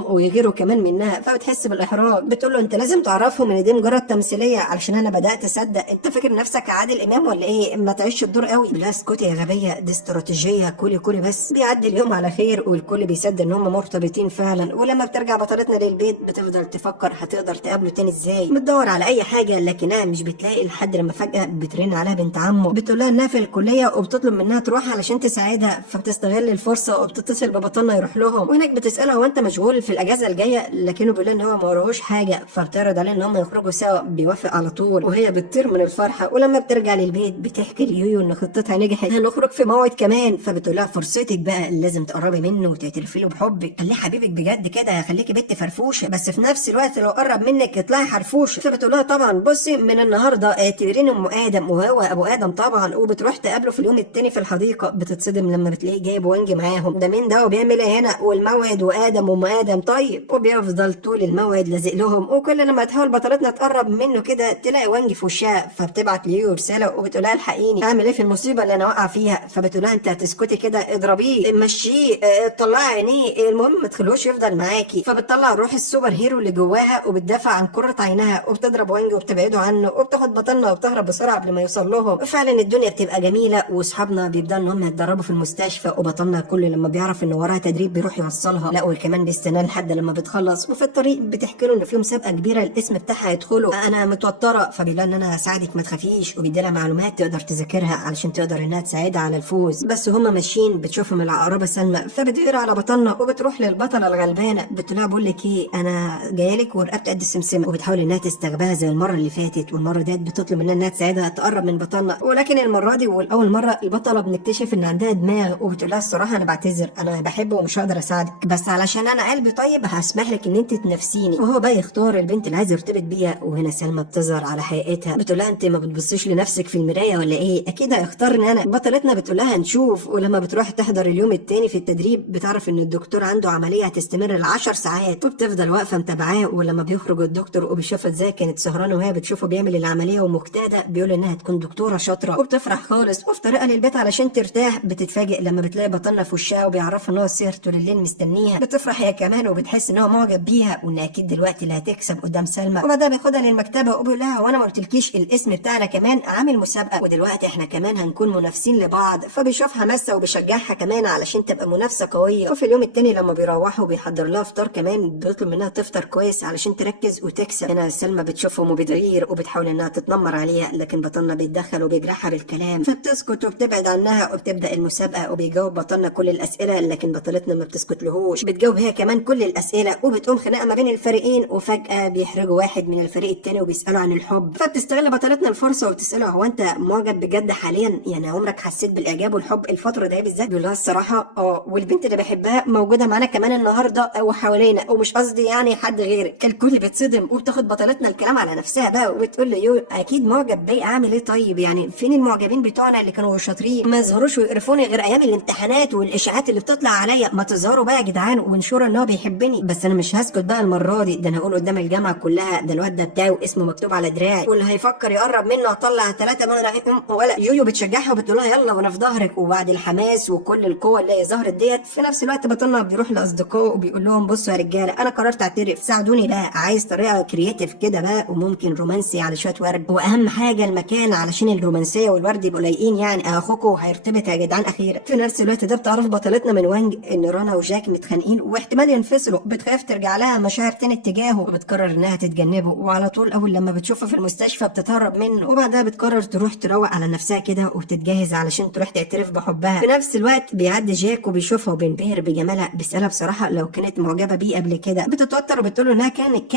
ويغيروا كمان منها. فبتحس بالاحراج. بتقول له انت لازم تعرفهم ان دي مجرد تمثيليه علشان انا بدات اصدق. انت فاكر نفسك عادل امام ولا ايه؟ ما تعيش الدور قوي. لا اسكتي يا غبيه، دي استراتيجيه. كولي بس. بيعدي اليوم على خير والكل بيصدق ان هم مرتبطين فعلا. ولما بترجع بطلتنا للبيت بتفضل تفكر هتقدر تقابله تاني ازاي. بتدور على اي حاجه لكنها مش بتلاقي، لحد لما فجاه بترن عليها بنت عمه بتقول لها انها في الكليه وبتطلب منها تروح علشان تساعدها. فبتستغل الفرصه وبتتصل ببطلنا يروح لهم، وهناك بتساله هو انت مشغول؟ في الاجازه الجايه، لكنه بيقول ان هو ما وراهوش حاجه، فبتعرض عليه ان هم يخرجوا سوا، بيوافق على طول وهي بتطير من الفرحه. ولما بترجع للبيت بتحكي ليويو ان خطتها نجحت، هنخرج في موعد كمان. فبتقول لها فرصتك بقى، لازم تقربي منه وتعترفي له بحبك، خليه حبيبك بجد كده، خليكي بنت فرفوشه، بس في نفس الوقت لو قرب منك اطلعي حرفوشه. فبتقول لها طبعا بصي من النهارده اعتبريني ام ادم وهو ابو ادم طبعا. وبتروح تقابله في اليوم التاني في الحديقه، بتتصدم لما بتلاقيه جايب وانج معاهم. ده مين ده وبيعمل ايه هنا؟ والموعد وادم وام ادم طيب. وبيفضل طول الموعد لازق لهم، وكل لما تحاول بطلتنا تقرب منه كده تلاقي وانج في وشها. فبتبعت ليو رساله وبتقول لها الحقيني، اعمل ايه في المصيبه اللي انا واقعه فيها؟ فبتقول لها انت هتسكتي كده؟ اضربيه، مشيه، طلعي عينيه، المهم ما تخلوش يفضل معاكي. فبتطلع روح السوبر هيرو اللي جواها وبتدافع عن قرة عينها، وبتضرب وانج وبتبعده عنه، وبتاخد بطلنا وبتهرب بسرعه قبل ما يوصل لهم. وفعلا الدنيا بتبقى جميله، واصحابنا بيبداوا ان هم يتدربوا في المستشفى، وبطلنا كل لما بيعرف ان وراها تدريب بيروح يوصلها، لا وكمان بيستناه لحد لما بتخلص. وفي الطريق بتحكي له ان في مسابقه كبيره الاسم بتاعها هيدخله، انا متوتره. فبيقول ان انا هساعدك ما تخافيش، وبيديلها معلومات تقدر تذاكرها علشان تقدر انها تساعدها على الفوز. بس هما ماشيين بتشوفهم العقربه سلمى، فبتقرا على بطلنا وبتروح للبطله الغلبانه، بتقول لها بقول لك ايه، انا جايه لك ورقبتي قد السمسمه. وبتحاول انها تستغباها زي المره اللي فاتت، والمره ديت بتطلب منها انها تساعدها تقرب من بطلنا. ولكن المره دي والاول مره البطله بنكتشف ان عندها دماغ، وبتقول لها الصراحه انا بعتذر، انا بحبه ومش هقدر اساعدك، بس علشان انا قلبي طيب هسمح لك ان انت تنافسيني. وهو بقى يختار البنت اللي عايز يرتبط بيها. وهنا سلمى بتظهر على حقيقتها، بتقول لها انت ما بتبصيش لنفسك في المرايه ولا ايه؟ اكيد هيختارني انا. بطلتنا بتقول لها هنشوف. ولما بتروح تحضر اليوم التاني في التدريب، بتعرف ان الدكتور عنده عمليه هتستمر ل10 ساعات، وبتفضل واقفه متابعاه. ولما بيخرج الدكتور وبيشوفها ازاي كانت سهرانه وهي بتشوفه بيعمل العمليه ومجتهده، بيقول انها تكون دكتوره شاطره، وبتفرح خالص. وفي طريقها للبيت علشان ترتاح بتتفاجئ لما بتلاقي بطلنا في وشها وبيعرفها ان هو السهر طول الليل مستنيها. بتفرح هي كمان وبتحس ان هو معجب بيها، وان اكيد دلوقتي اللي هتكسب قدام سلمى. وبعدها بياخدها للمكتبه وبيقول لها وانا ما قلتلكيش الاسم بتاعنا كمان عامل مسابقه، ودلوقتي احنا كمان هنكون منافسين لبعض. فبيشوفها مسه وبيشجعها كمان علشان تبقى منافسه قويه. وفي اليوم التاني لما بيروحوا بيحضر لها فطار كمان، بيطلب منها تفطر كويس علشان تركز وتكسب. هنا سلمى بتشوفهم وبتغير وبتحاول انها تتنمر عليها، لكن بطلنا بيتدخل وبيجرحها بالكلام، فبتسكت وبتبعد عنها. وبتبدا المسابقه وبيجاوب بطلنا كل الاسئله، لكن بطلتنا ما بتسكت لهوش، بتجاوب هي كمان كل الاسئله. وبتقوم خناقه ما بين الفريقين، وفجاه بيحرجوا واحد من الفريق التاني وبيسالوا عن الحب. فبتستغل بطلتنا الفرصه وبتساله هو انت معجب بجد حاليا؟ يعني عمرك حسيت بالاعجاب والحب الفتره دي بالذات؟ بيقول لها الصراحه والبنت اللي بحبها موجوده معانا كمان النهارده وحوالينا، ومش قصدي يعني حد غيرك. الكل بيتصدم، وبتاخد بطلتنا الكلام على نفسها بقى، وبتقول له يو اكيد معجب بيا، اعمل ايه طيب؟ يعني فين المعجبين بتوعنا اللي كانوا شاطرين ما يظهروش ويقرفوني غير ايام الامتحانات والاشاعات اللي بتطلع عليا؟ ما تظهروا بقى يا جدعان وانشروا ان هو بيحبني. بس انا مش هسكت بقى المره دي، ده انا هقول قدام الجامعه كلها ده الواد ده بتاعي واسمه مكتوب على دراعي، واللي هيفكر يقرب منه هطلع 3 من رقم. ولا يويو بتشجعها وبتقول لها يلا وانا في ظهرك. وبعد الحماس وكل القوه اللي هي ظهرت ديت، في نفس الوقت بطلنا بيروح لاصدقائه وبيقول لهم بصوا يا رجاله انا قررت اعترف، ساعدوني بقى، عايز طريقه كرييتيف كده بقى وممكن رومانسي على شويه ورد، واهم حاجه المكان علشان الرومانسيه والورد يبقوا لايقين. يعني اخوكم هيرتبط يا جدعان اخيرا. في نفس الوقت ده بتعرف بطلتنا من وانج ان رنا وجاك متخانقين واحتمال ينفصلوا، بتخاف ترجع لها مشاعر تاني اتجاهه، وبتقرر انها تتجنبه. وعلى طول اول لما بتشوفه في المستشفى بتتهرب منه، وبعدها بتقرر تروح تروق على نفسها كده وبتتجهز علشان تروح تعترف بحبها. في نفس الوقت بيعدي جاك وبيشوفها وبينبهر بجمالها، بيسالها بصراحه لو كانت معجبه بيه قبل كده. بتتوتر وبتقول له انها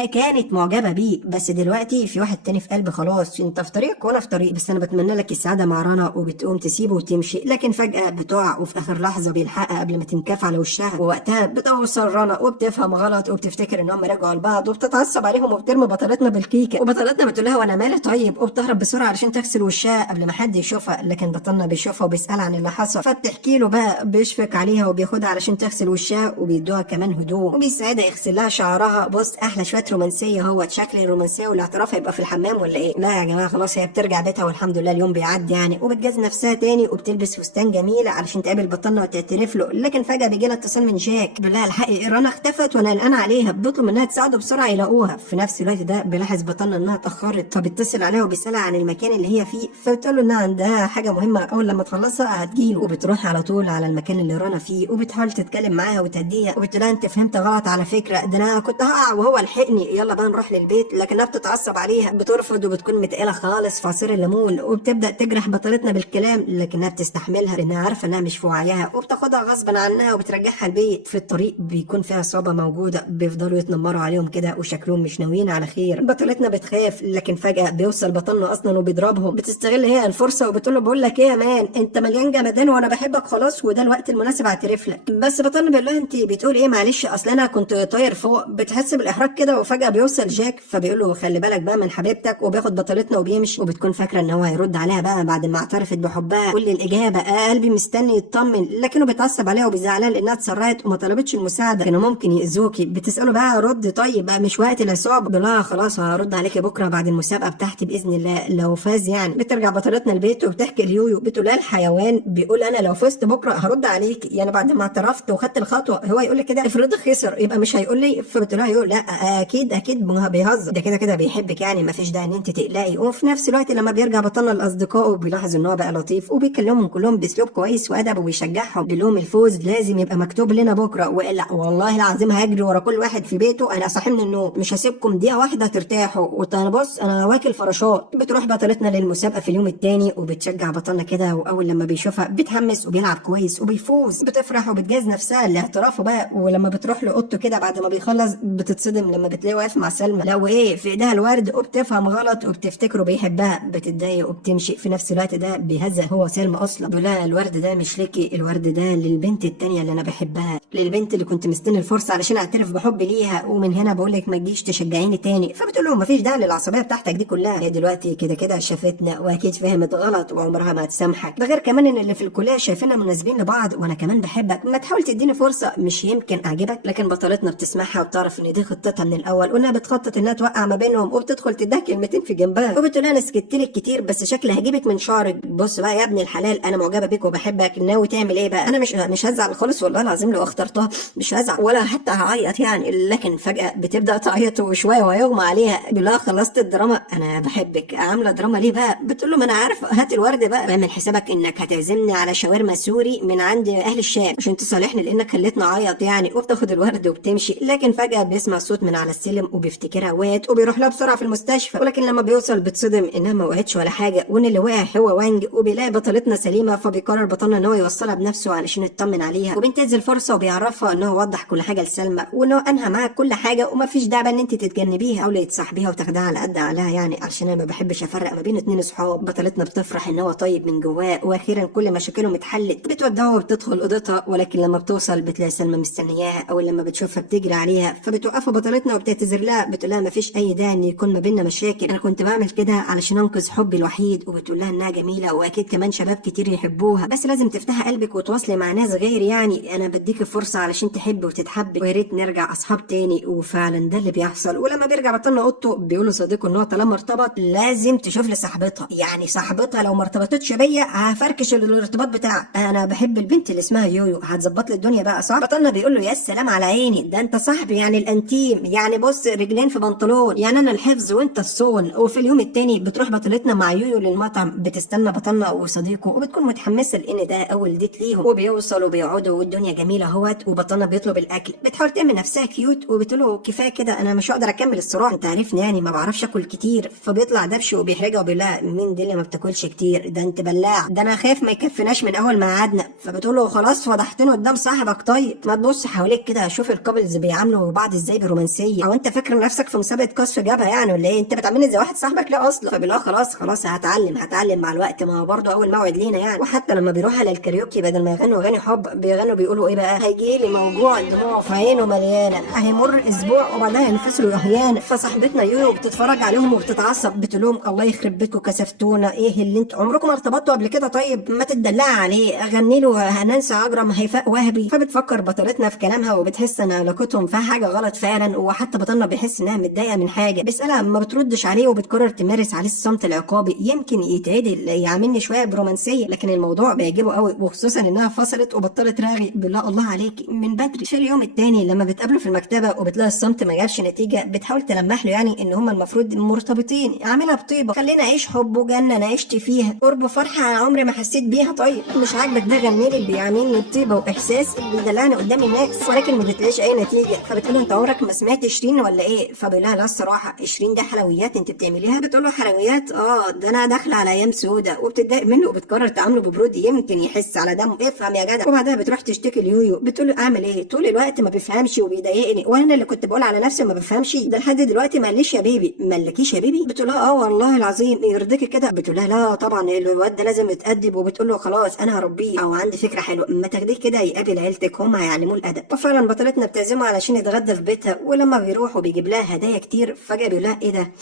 كانت معجبه بيه، بس دلوقتي في واحد تاني في قلبي، خلاص انت في طريقك وانا في طريق، بس انا بتمنى لك السعاده مع رنا. وبتقوم تسيبه وتمشي، لكن فجاه بتقع وفي اخر لحظه بيلحقها قبل ما تنكف على وشها. ووقتها بتوصل رنا وبتفهم غلط وبتفتكر ان هم رجعوا لبعض، وبتتعصب عليهم وبترمي بطلتنا بالكيكه. وبطلتنا بتقول لها وانا مالي طيب، وبتهرب بسرعه علشان تغسل وشها قبل ما حد يشوفها. لكن بطلنا بيشوفها وبيسال عن اللي حصل، فبتحكي له بقى، بيشفق عليها وبياخدها علشان تغسل وشها، وبيدوها كمان هدوم وبيساعدها يغسل لها شعرها. بص احلى شويه رومانسيه، هو شكل الرومانسيه والاعتراف هيبقى في الحمام ولا ايه؟ لا يا جماعه خلاص، هي بترجع بيتها والحمد لله اليوم بيعدي يعني، وبتجهز نفسها تاني وبتلبس فستان جميل علشان تقابل بطلنا وتعترف له. لكن فجاه بيجي لها اتصال من جاك بيقول لها الحقي رنا اختفت وانا قلقان عليها، بيطلب منها تساعده بسرعه يلاقوها. في نفس الوقت ده بيلاحظ بطلنا انها اتاخرت، فبيتصل عليها وبيسالها عن المكان اللي هي فيه، فبتقول له انها عندها حاجه مهمه اول لما تخلصها هتجيله. وبتروح على طول على المكان اللي رنا فيه وبتحاول تتكلم معاها وتهديها، وبتقول لها انت فهمت غلط على فكره، ده انا كنت هقع وهو لحقني، يلا بقى نروح للبيت. لكنها بتتعصب عليها، بترفض وبتكون متقله خالص في عصير الليمون، وبتبدا تجرح بطلتنا بالكلام، لكنها بتستحملها لانها عارفه انها مش في وعيها، وبتاخدها غصبا عنها وبترجعها البيت. في الطريق بيكون فيها عصابه موجوده بيفضلوا يتنمروا عليهم كده وشكلهم مش ناويين على خير. بطلتنا بتخاف، لكن فجاه بيوصل بطلنا اصلا وبيضربهم. بتستغل هي الفرصه وبتقول له بقول لك ايه يا مان، انت مليان جمدان وانا بحبك خلاص وده الوقت المناسب اعترف لك. بس بطلنا بيقول لها انت بتقول ايه؟ معلش اصل انا كنت طاير فوق. بتحس بالاحراج كده، وفجاه بيوصل جاك فبيقول له خلي بالك بقى من حبيبتك، وبياخد بطلتنا وبيمشي. وبتكون فاكره ان هو هيرد عليها بقى بعد ما اعترفت بحبها كل الاجابه. قلبي مستني يطمن، لكنه بيتعصب عليها وبيزعلها لانها اتسرعت وما طلبتش المساعده، كانوا ممكن ياذوكي. بتساله بقى رد طيب بقى مش وقت العصابه. بيقول لها خلاص هرد عليكي بكره بعد المسابقه بتاعتي باذن الله لو فاز يعني. بترجع بطلتنا البيت وبتحكي ليويو، بتقول لها الحيوان بيقول انا لو فزت بكره هرد عليكي، يعني بعد ما اعترفت وخدت الخطوه هو يقول لي كده؟ افرض خسر يبقى مش هيقول لي؟ فبتقول لها يقول لا اكيد اكيد بيهزر، ده كده كده بيحبك يعني ما فيش داعي ان انت تقلقي. وفي نفس الوقت لما بيرجع بطلنا لاصدقائه بيلاحظ ان هو بقى لطيف وبيكلمهم كلهم باسلوب كويس وادب وبيشجعهم، بيقول لهم الفوز لازم يبقى مكتوب لنا بكره، والا والله العظيم هجري ورا كل واحد في بيته انا صاحي من النوم، مش هسيبكم دقيقه واحده ترتاحوا. وانا بص انا واكل فراشات. بتروح بطلتنا للمسابقه في اليوم الثاني وبتشجع بطلنا كده، واول لما بيشوفها بيتحمس وبيلعب كويس وبيفوز. بتفرح وبتجهز نفسها لاعترافه بقى. ولما بتروح لاوضته كده بعد ما بيخلص بتصدم لما بتلاقيه واقف مع سلمى، لا وايه في ايديها الورد، وبتفهم غلط وبتفتكره بيحبها. بتتضايق وبتمشي. في نفس الوقت ده بيهزق هو سلمى اصلا، بيقول لها الورد ده مش ليكي، الورد ده للبنت التانيه اللي انا بحبها، للبنت اللي كنت مستني الفرصه علشان اعترف بحبي ليها، ومن هنا بقول لك ما تجيش تشجعيني تاني. فبتقول له مفيش داعي للعصبيه بتاعتك دي كلها، هي دلوقتي كده كده شافتنا واكيد فهمت غلط وعمرها ما هتسامحك، ده غير كمان ان اللي في الكليه شايفيننا مناسبين لبعض وانا كمان بحبك، ما تحاول تديني فرصه مش يمكن اعجبك. لكن بطلتنا بتسمعها وبتعرف ان دي خطتها من الاول وانها بتخطط انها توقع ما بينهم، وبتدخل تديها كلمتين في جنبها وبتقول انا سكت لك كتير بس شكلي هجيبك من شعرك. بص بقى يا ابن الحلال انا معجبه بيك وبحبك، ناوي تعمل ايه بقى؟ انا مش هزعل خالص والله العظيم لو اخترتها، مش هزعل ولا حتى هعيط يعني. لكن فجاه بتبدا تعيط وشويه ويغمى عليها. بيقول لها خلصت الدراما؟ انا بحبك. عامله دراما ليه بقى؟ بتقول له ما انا عارفه، هات الورد بقى، اعمل حسابك انك هتعزمني على شاورما سوري من عند اهل الشام عشان تصالحني لانك خليتني اعيط يعني. وبتاخد الورد وبتمشي. لكن فجاه بيسمع صوت من على السلم وبيفتكرها وقعت وبيروح لها بسرعه في المستشفى. ولكن لما بيوصل بتصدم انها ما وقعتش ولا حاجه وان اللي وقع هو وانج. وبيلاقي بطلتنا سليمه فبيقرر بطلنا ان هو يوصلها بنفسه علشان يطمن عليها، وبينتهز الفرصه وبيعرفها ان هو وضح كل حاجه لسلمى وانه انهى معاها كل حاجه وما فيش داعي ان انت تتجنبيها او تصاحبيها وتاخدها على قد عقلها يعني، علشان انا ما بحبش افرق ما بين اتنين اصحاب. بطلتنا بتفرح ان هو طيب من جواه واخيرا كل مشاكلهم اتحلت. بتودعه وبتدخل اوضتها، ولكن لما بتوصل بتلاقي سلمى مستنياها. اول لما بتشوفها بتجري عليها فبتوقفها بطلتنا وبتعتذر لها. بتقول لها ما فيش اي داعي ان يكون ما بيننا مشاكل، انا كنت بعمل كده علشان انقذ حبي الوحيد. وبتقول لها انها جميله واكيد كمان شباب كتير يحبوها، بس لازم تفتحي قلبك وتواصلي مع ناس غير يعني، انا بديك فرصه علشان تحبي وتتحبي ويا ريت نرجع اصحاب تاني. وفعلا ده اللي بيحصل. ولما بيرجع بطلنا اوضته بيقول لصديقه ان هو طالما ارتبط لازم تشوف لي صاحبتها، يعني صاحبتها لو ما ارتبطتش بيا هفركش الارتباط بتاعها، انا بحب البنت اللي اسمها يويو، هتظبط لي الدنيا بقى صح؟ بطلنا بيقول له يا سلام على عيني، ده انت صاحبي يعني الانتيم، يعني بص رجلين في بنطلون، يعني انا الحفظ وانت الصون. وفي اليوم التاني بتروح بطلتنا مع يويو للمطعم، بتستنى بطلنا وصديقه وبتكون متحمسه لان ده اول ديت ليهم. وبيوصلوا وبيقعدوا والدنيا جميله اهوت، وبطلنا بيطلب الاكل. بتحاول تعمل نفسها كيوت وبتقول له كفايه كده انا مش هقدر اكمل الصراع، انت عارفني يعني ما بعرفش اكل كتير. فبيطلع دبش وبيحرجها وبيقول لها مين دي اللي ما بتاكلش كتير؟ ده انت بلاع، ده انا خايف ما يكفناش من اول ما قعدنا. فبتقول له خلاص فضحتني قدام صاحبك، طيب ما تبص حواليك كده شوف الكابلز بيعاملوا بعض ازاي برومانسيه، او انت فاكر نفسك في مسابقه قصف جبهه يعني ولا ايه؟ انت بتعاملني زي واحد صاحبك لا اصلا. فبيقول لها خلاص هتعلم مع الوقت، ما هو برضه اول موعد لينا يعني. وحتى لما بيروح على الكاريوكي بدل ما يغنوا اغاني حب بيغنوا بيقولوا ايه بقى؟ هيجيلي موجوع الدموع في عينه مليانه، هيمر اسبوع وبعدها ينفصلوا احيانا. فصاحبتنا يويو بتتفرج عليهم وبتتعصب، بتقول لهم الله يخرب بيتكم كسفتونا، ايه اللي انتوا عمركم ارتبطتوا قبل كده؟ طيب ما تدلعوا عليه، اغني له هننسى عجرم هيفاء وهبي. فبتفكر بطلتنا في كلامها وبتحس ان علاقتهم فيها حاجه غلط فعلا. وحتى بطلنا بيحس انها متضايقه من حاجه، بيسالها ما بتردش عليه وبتقرر تمارس عليه الصمت العقابي يمكن يتعدل يعاملني شويه برومانسيه. لكن الموضوع بيعجبه قوي، وخصوصا انها فصلت وبطلت رغي. بالله الله عليك من بدري. في اليوم الثاني لما بتقابله في المكتبه وبتلاقي الصمت ما جابش نتيجه، بتحاول تلمح له يعني ان هما المفروض مرتبطين، عاملها بطيبه، خلينا اعيش حب وجنه انا عشت فيها، قرب فرحه انا عمري ما حسيت بيها. طيب مش عاجبك ده؟ غني لي اللي بيعاملني بطيبه واحساس اللي بيدلعني قدام الناس. ولكن ما بتلاقيش اي نتيجه. فبتقول له انت عمرك ما سمعت شيرين ولا ايه؟ فبيقول لها لا الصراحه شيرين ده حلويات انت بتعمليها. بتقول له حلويات؟ ده انا داخله على ايام سودة. وبتتضايق منه وبتقرر تعامله ببرود يمكن يحس على دمه. افهم يا جدع. وبعدها بتروح تشتكي ليويو، بتقول له اعمل ايه؟ طول الوقت ما بيفهمش وبيضايقني، وانا اللي كنت بقول على نفسي ما بفهمش، ده لحد دلوقتي ما قاليش يا بيبي. مالكيش يا بيبي؟ بتقول لها اه والله العظيم يرضيكي كده. بتقول لها لا طبعا الواد ده لازم يتأدب، وبتقول له خلاص انا هربيه، او عندي فكره حلوه ما تاخديه كده يقابل عيلتك هم هيعلموه الادب. وفعلا بطلتنا بتعزمه علشان يتغدى في بيتها، ولما بيروح وبيجيب لها هدايا كتير فجاه بيقول لها ايه ده،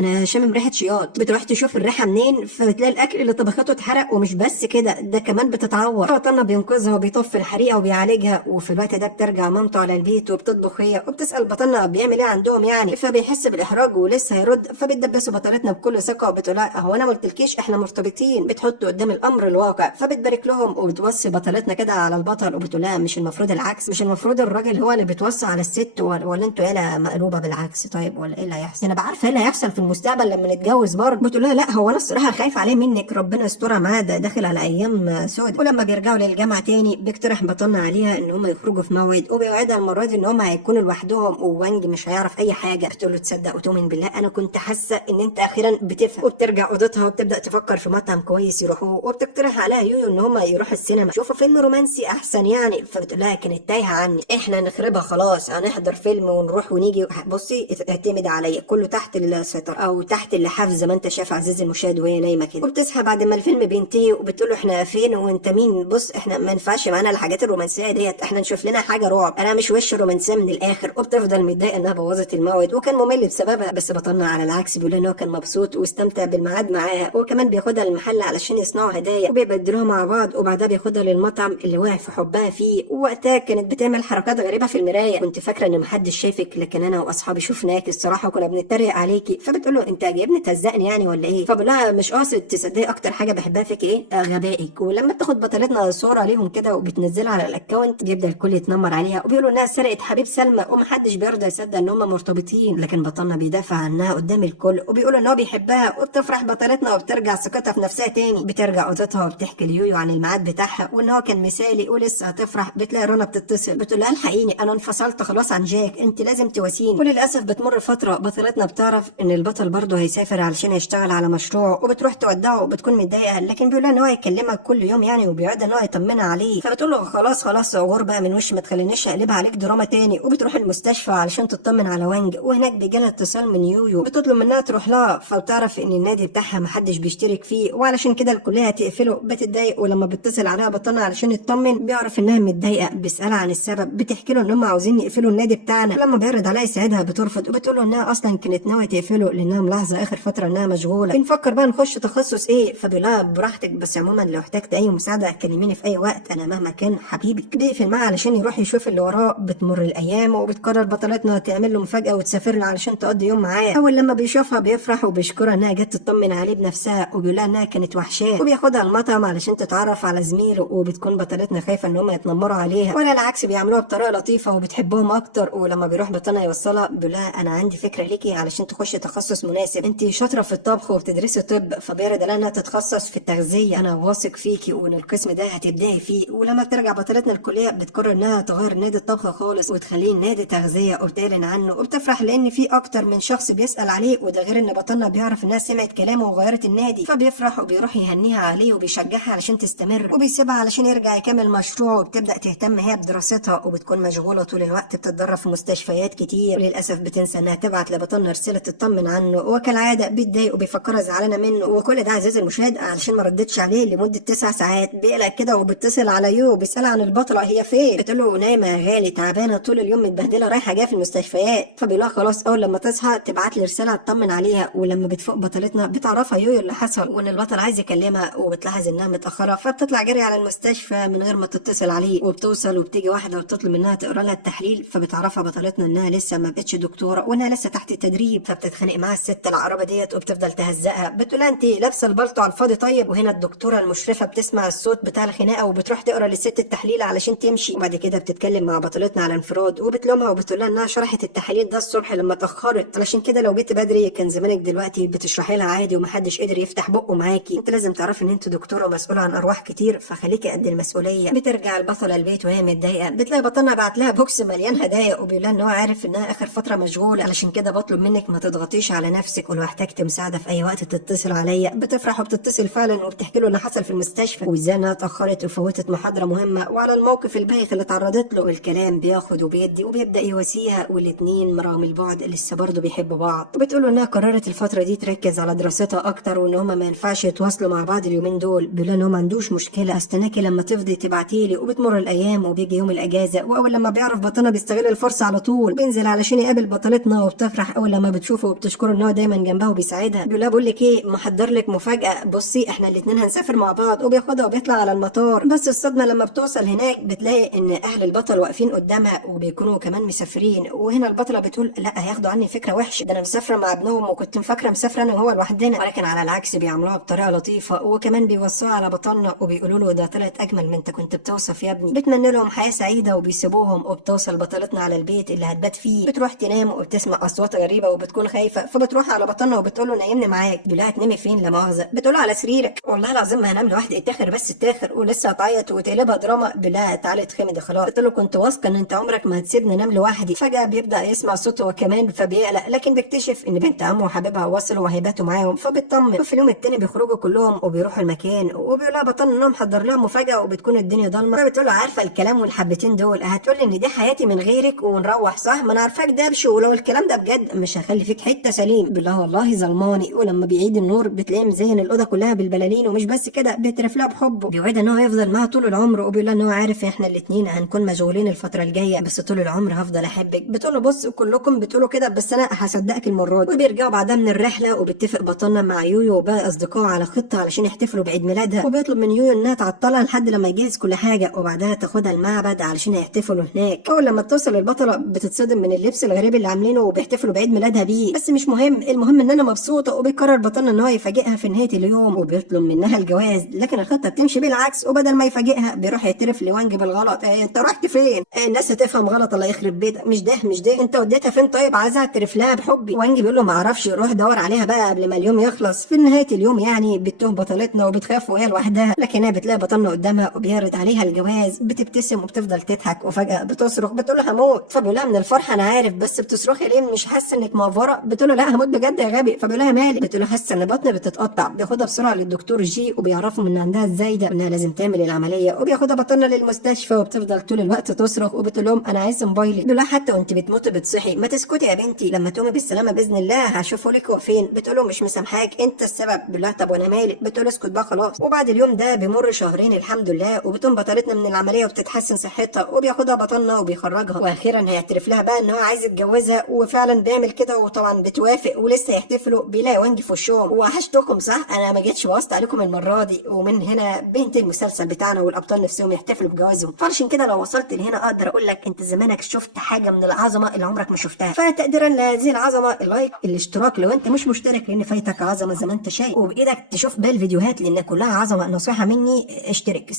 انا شامم ريحه شياط. بتروح تشوف الريحه منين، فبتلاقي الاكل اللي طبخته اتحرق، ومش بس كده ده كمان بتتعور. فطنة بينقذها وبيطفي الحريقه وبيعالجها، وفي الوقت ده بترجع مامته على البيت وبتطبخ هي، وبتسال بطلنا بيعمل ايه عندهم يعني، فبيحس بالاحراج ولسه هيرد، فبتدبسه بطلتنا بكل ثقه وبتقول لها هو انا ما قلتلكيش احنا مرتبطين. بتحط قدام الامر الواقع، فبتبارك لهم وبتوصي بطلتنا كده على البطل، وبتقول لها مش المفروض العكس؟ مش المفروض الراجل هو اللي بتوصي على الست، ولا انتوا عيله مقلوبه بالعكس؟ طيب ولا ايه اللي هيحصل؟ انا بعرف ايه اللي هيحصل في المستقبل لما نتجوز برضه. بتقول لها لا هو انا الصراحه خايف عليه منك، ربنا يسترها معاه، ده داخل على ايام سود. ولما بيرجعوا للجامعه تاني بيقترح بطلنا عليها ان هم يخرجوا في موعد، وبيوعدها المره دي ان هم هيكونوا لوحدهم ووانج مش هيعرف اي حاجه. بتقول له تصدق وتؤمن بالله انا كنت حاسه ان انت اخيرا بتفهم. وبترجع اوضتها وبتبدا تفكر في مطعم كويس يروحوه، وبتقترح عليها يويو ان هم يروحوا السينما يشوفوا فيلم رومانسي احسن يعني. فبتقول لها كانت تايهه عني، احنا نخربها خلاص، هنحضر فيلم ونروح ونيجي، بصي اعتمد عليا كله تحت السيطره او تحت اللحاف زي ما انت شايف عزيزي المشاهد وهي نايمه كده. وبتصحى بعد ما الفيلم بينتهي وبتقول له احنا فين وانت مين؟ بص احنا ما ينفعش معانا الحاجات الرومانسيه ديت، احنا نشوف لنا حاجه رعب، انا مش وش رومانسيه من الاخر. وبتفضل متضايقه انها بوظت الموعد وكان ممل بسببها، بس بطلنا على العكس بيقول ان هو كان مبسوط واستمتع بالميعاد معاها، وكمان بياخدها المحل علشان يصنعوا هدايا وبيبدلوها مع بعض، وبعدها بياخدها للمطعم اللي وقع في حبها فيه. ووقتها كانت بتعمل حركات غريبه في المرايه، كنت فاكره ان محدش شايفك لكن انا واصحابي شفناك الصراحه وكنا بنتريق عليكي. فبتقول له انت جايبني تهزقني يعني ولا ايه؟ فبقول لها مش قاصد، تصدقي اكتر حاجه بحبها فيك ايه؟ غبائك. ولما بتاخد بطلتنا صوره ليهم كده وبتنزلها على الاكونت بيبدا الكل يتنمر عليها وبيقولوا انها سرقت حبيب سلمى، ومحدش بيرضى يصدق ان هم مرتبطين، لكن بطلنا بيدافع عنها قدام الكل وبيقولوا ان هو بيحبها. وبتفرح بطلتنا وبترجع ثقتها في نفسها تاني، بترجع اوضتها وبتحكي ليويو عن الميعاد بتاعها وان هو كان مثالي ولسه هتفرح. بتلاقي رنا بتتصل بتقول لها الحقيني انا انفصلت خلاص عن جاك، انت لازم تواسيني. وللاسف بتمر فتره بطلتنا بتعرف ان البطل برضه هيسافر علشان يشتغل على مشروع، وبتروح تودعه وبتكون متضايقه، لكن بيقول لها ان هو هيكلمك كل يوم يعني وبيوعدها ان هو يطمنها عليه. فبتقول له خلاص خلاص غور بقى من وش، ما تخلينيش اقلبها عليك دراما تاني. وبتروح المستشفى علشان تطمن على وانج، وهناك بيجي لها اتصال من يويو بتطلب منها تروح لها، فبتعرف ان النادي بتاعها محدش بيشترك فيه وعلشان كده الكليه هتقفله. بتتضايق ولما بيتصل عليها بطلنا علشان يطمن بيعرف انها متضايقه، بيسالها عن السبب، بتحكي له ان هم عاوزين يقفلوا النادي بتاعنا. لما بيعرض عليها يساعدها بترفض وبتقول له انها اصلا كانت ناويه تقفله لانها ملاحظه اخر فتره انها مشغوله. بنفكر بقى نخش تخصص ايه؟ فبيقول لها براحتك، بس عموما لو احتجت اي مساعده كلميني في اي وقت، انا مهما كان حبيبك. بيقفل معاها علشان يروح يشوف اللي وراه. بتمر الايام وبتقرر بطلتنا تعمل له مفاجاه وتسافر له علشان تقضي يوم معاه. اول لما بيشوفها بيفرح وبيشكرها انها جت تطمن عليه بنفسها، وبيقول لها انها كانت وحشاه، وبياخدها المطعم علشان تتعرف على زميله. وبتكون بطلتنا خايفه ان هم يتنمروا عليها، ولا العكس بيعملوها بطريقه لطيفه وبتحبهم اكتر. ولما بيروح بطلنا يوصلها بيقول لها انا عندي فكره ليكي علشان تخشي تخصص مناسب، انت شاطره في الطبخ وبتدرسي طب، فبيرد عليها انها تتخصص في التغذيه، انا واثق فيكي وان القسم ده هتبداي فيه. ولما ترجع بطلتنا الكليه بتقرر انها تغير نادي الطبخ خالص وتخليه نادي تغذيه وبتعلن عنه، وبتفرح لان في اكتر من شخص بيسال عليه، وده غير ان بطلنا بيعرف انها سمعت كلامه وغيرت النادي، فبيفرح وبيروح يهنيها عليه وبيشجعها علشان تستمر، وبيسيبها علشان يرجع يكمل مشروعه. وبتبدا تهتم هي بدراستها وبتكون مشغوله طول الوقت، بتتدرب في مستشفيات كتير، وللاسف بتنسى انها تبعت لبطلنا رساله تطمن عنه، وكالعاده بيتضايق وبيفكرها زعلانه منه. وكل ده عزيزي المشاهد علشان ما ردتش عليه لمده 9 ساعات. بيقلق كده وبيتصل على يو وبيسالها عن البطله هي فين، بتقول له نايمه يا غالي تعبانه طول اليوم متبهدله رايحه جايه في المستشفيات. فبيقول لها خلاص اول لما تصحى تبعت لي رساله تطمن عليها. ولما بتفوق بطلتنا بتعرفها يو اللي حصل وان البطل عايز يكلمها، وبتلاحظ انها متاخره فبتطلع جري على المستشفى من غير ما تتصل عليه. وبتوصل وبتيجي واحده وبتطلب منها تقرا لها التحليل، فبتعرفها بطلتنا انها لسه ما بقتش دكتوره وانها لسه تحت التدريب. فبتتخانق معاها الست العقربه ديت وبتفضل تهزقها، بتقول لها انت لابسه البلطو على الفاضي طيب. وهنا الدكتوره المشرفه بتسمع الصوت بتاع الخناقه وبتروح تقرا للست التحليل علشان تمشي. وبعد كده بتتكلم مع بطلتنا على انفراد وبتلومها وبتقول لها انها شرحت التحاليل ده الصبح لما اتاخرت، علشان كده لو جيت بدري كان زمانك دلوقتي بتشرحي لها عادي ومحدش قدر يفتح بقه معاكي. انت لازم تعرفي ان انت دكتوره ومسؤوله عن ارواح كتير، فخليكي قد المسؤوليه. بترجع البطله البيت وهي متضايقه، بتلاقي بطلنا بعت لها بوكس مليان هدايا وبيقول لها ان هو عارف انها اخر فتره مشغول، علشان كده بطلب منك ما تضغطيش على نفسك، ولو احتجت مساعده في اي وقت تتصل عليا. بتفرح وبتتصل فعلا وبتحكي له اللي حصل في المستشفى وازاي انها اتاخرت وفوتت محاضره مهمه وعلى الموقف البايخ اللي اتعرضت له. الكلام بياخد وبيدي وبيبدا يواسيها، والاتنين رغم البعد لسه برضه بيحبوا بعض. وبتقول له انها قررت الفتره دي تركز على دراستها اكتر وان هما ما ينفعش يتواصلوا مع بعض اليومين دول. بيقول ان هو ما عندوش مشكله، استناكي لما تفضي تبعتيلي. وبتمر الايام وبيجي يوم الاجازه، واول لما بيعرف بطلنا بيستغل الفرصه على طول بينزل علشان يقابل بطلتنا، وبتفرح اول لما بتشوفه وبتشكره ان هو دايما جنبها وبيساعدها. بيقول لها بقول لك ايه، محضر لك مفاجاه، بصي احنا الاثنين هنسافر مع بعض. وبياخدها وبيطلع على المطار، بس الصدمه لما بتوصل هناك بتلاقي ان اهل البطل واقفين قدامها وبيكونوا كمان مسافرين. وهنا البطله بتقول لا هياخدوا عني فكره وحشه، ده انا مسافره مع ابنهم وكنت مفكره مسافره انا وهو لوحدنا. ولكن على العكس بيعملوها بطريقه لطيفه، وكمان بيوصوها على بطلنا وبيقولوا له ده طلعت اجمل من انت كنت بتوصف يا ابني. بتمنى لهم حياه سعيده وبيسيبوهم. وبتوصل بطلتنا على البيت اللي هتبات فيه، بتروح تنام وبتسمع اصوات غريبه وبتكون خايفه، فبتروح على بطلنا وبتقول له نايمني معاك. بيقول لها تنامي فين لا مؤاخذه؟ بتقول له على سريرك. والله العظيم ما هنام لوحدي، اتاخر بس اتاخر. ولسه هتعيط وتقلبها دراما. بيقول لها تعالي اتخمدي خلاص. قلت له كنت واثقه ان انت عمرك ما هتسيبني انام لوحدي. فجاه بيبدا يسمع صوته هو كمان فبيقلق، لكن بيكتشف ان بنت عمه وحبيبها وصلوا وهيباتوا معاهم فبيطمن. وفي اليوم التاني بيخرجوا كلهم وبيروحوا المكان، وبيقول لها بطلنا انهم محضر لها مفاجاه وبتكون الدنيا ضلمه. فبتقول له عارفه الكلام والحبتين دول هتقول لي ان دي حياتي من غيرك ونروح صح؟ ما انا عارفاك دبش، ولو الكلام ده بجد مش هخلي فيك حته سليم. بيقول لها والله ظلماني. ولما بيعيد النور بتلاقيه مزين الاوضه كلها بالبلالين، ومش بس كده بيترف لها بحبه. بيوعدها ان هو يفضل معاها طول العمر، وبيقول لها ان هو عارف احنا الاثنين هنكون مشغولين الفتره الجايه بس طول العمر هفضل احبك. بتقول له بص كلكم بتقولوا كده بس انا هصدقك المره دي. وبيرجعوا بعدها من الرحله، وبتفق بطلنا مع يويو وباقي اصدقائه على خطه علشان يحتفلوا بعيد ميلادها. وبيطلب من يويو انها تعطلها لحد لما يجهز كل حاجه، وبعدها تاخدها المعبد علشان يحتفلوا هناك. اول لما توصل البطله بتتصدم من اللبس الغريب اللي عاملينه وبيحتفلوا بعيد ميلادها بيه، بس مش مهم، المهم ان انا مبسوطه. وبيقرر بطلنا ان هو يفاجئها في نهايه اليوم وبيطلب منها الجواز، لكن الخطه بتمشي بالعكس. وبدل ما يفاجئها بيروح يعترف لوانج بالغلط. انت رحت فين؟ الناس هتفهم غلط الله يخرب بيتك. مش ده انت وديتها فين؟ طيب عايزها اعترف لها بحبي. وانج بيقول له ما اعرفش، روح دور عليها بقى قبل ما اليوم يخلص. في نهايه اليوم يعني بتتوه بطلتنا وبتخاف وهي لوحدها، لكن هي بتلاقي بطلنا قدامها وبيعرض عليها الجواز. بتبتسم وبتفضل تضحك، وفجاه بتصرخ بتقول له هموت. فبيقول لها من الفرحه انا عارف، بس بتصرخي ليه؟ مش حاسه انك مقفره؟ بتقول له لا هموت بجد يا غبي. فبيقول لها مالي؟ بتقول له حاسه ان بطني بتتقطع. بياخدها بسرعه للدكتور جي وبيعرفوا ان عندها الزايده وانها لازم تعمل العمليه. وبياخدها بطلنا للمستشفى وبتفضل طول الوقت تصرخ وبتقول لهم انا عايز موبايلي. بيقول لها حتى وانت بتموتي بتصحي. ما تسكتي يا بنتي، لما تقومي بالسلامه باذن الله هشوفه لك هو فين. بتقول له مش مسامحاك، انت السبب. بيقول لها طب وانا مالي؟ بتقول له اسكت بقى خلاص. وبعد اليوم ده بيمر شهرين الحمد لله، وبتقوم بطلتنا من العمليه وبتتحسن صحتها، وبياخدها بطلنا وبيخرجها. واخيرا هيعترف لها بقى ان هو عايز يتجوزها، وفعلا بيعمل كده وطبعا بتوافق. ولسه يحتفلوا بيلاقي وانجي في وشهم. وحشتكم صح؟ انا ما جيتش واسطه عليكم المره دي. ومن هنا بينتهي المسلسل بتاعنا والابطال نفسهم يحتفلوا بجوازهم. فعشان كده لو وصلت لهنا اقدر اقول لك انت زمانك شفت حاجه من العظمه اللي عمرك ما شفتها. فتقديرا لهذه العظمه اللايك، الاشتراك لو انت مش مشترك لان فايتك عظمه زي ما انت شايف، وبايدك تشوف باقي الفيديوهات لان كلها عظمه. نصيحه مني اشترك.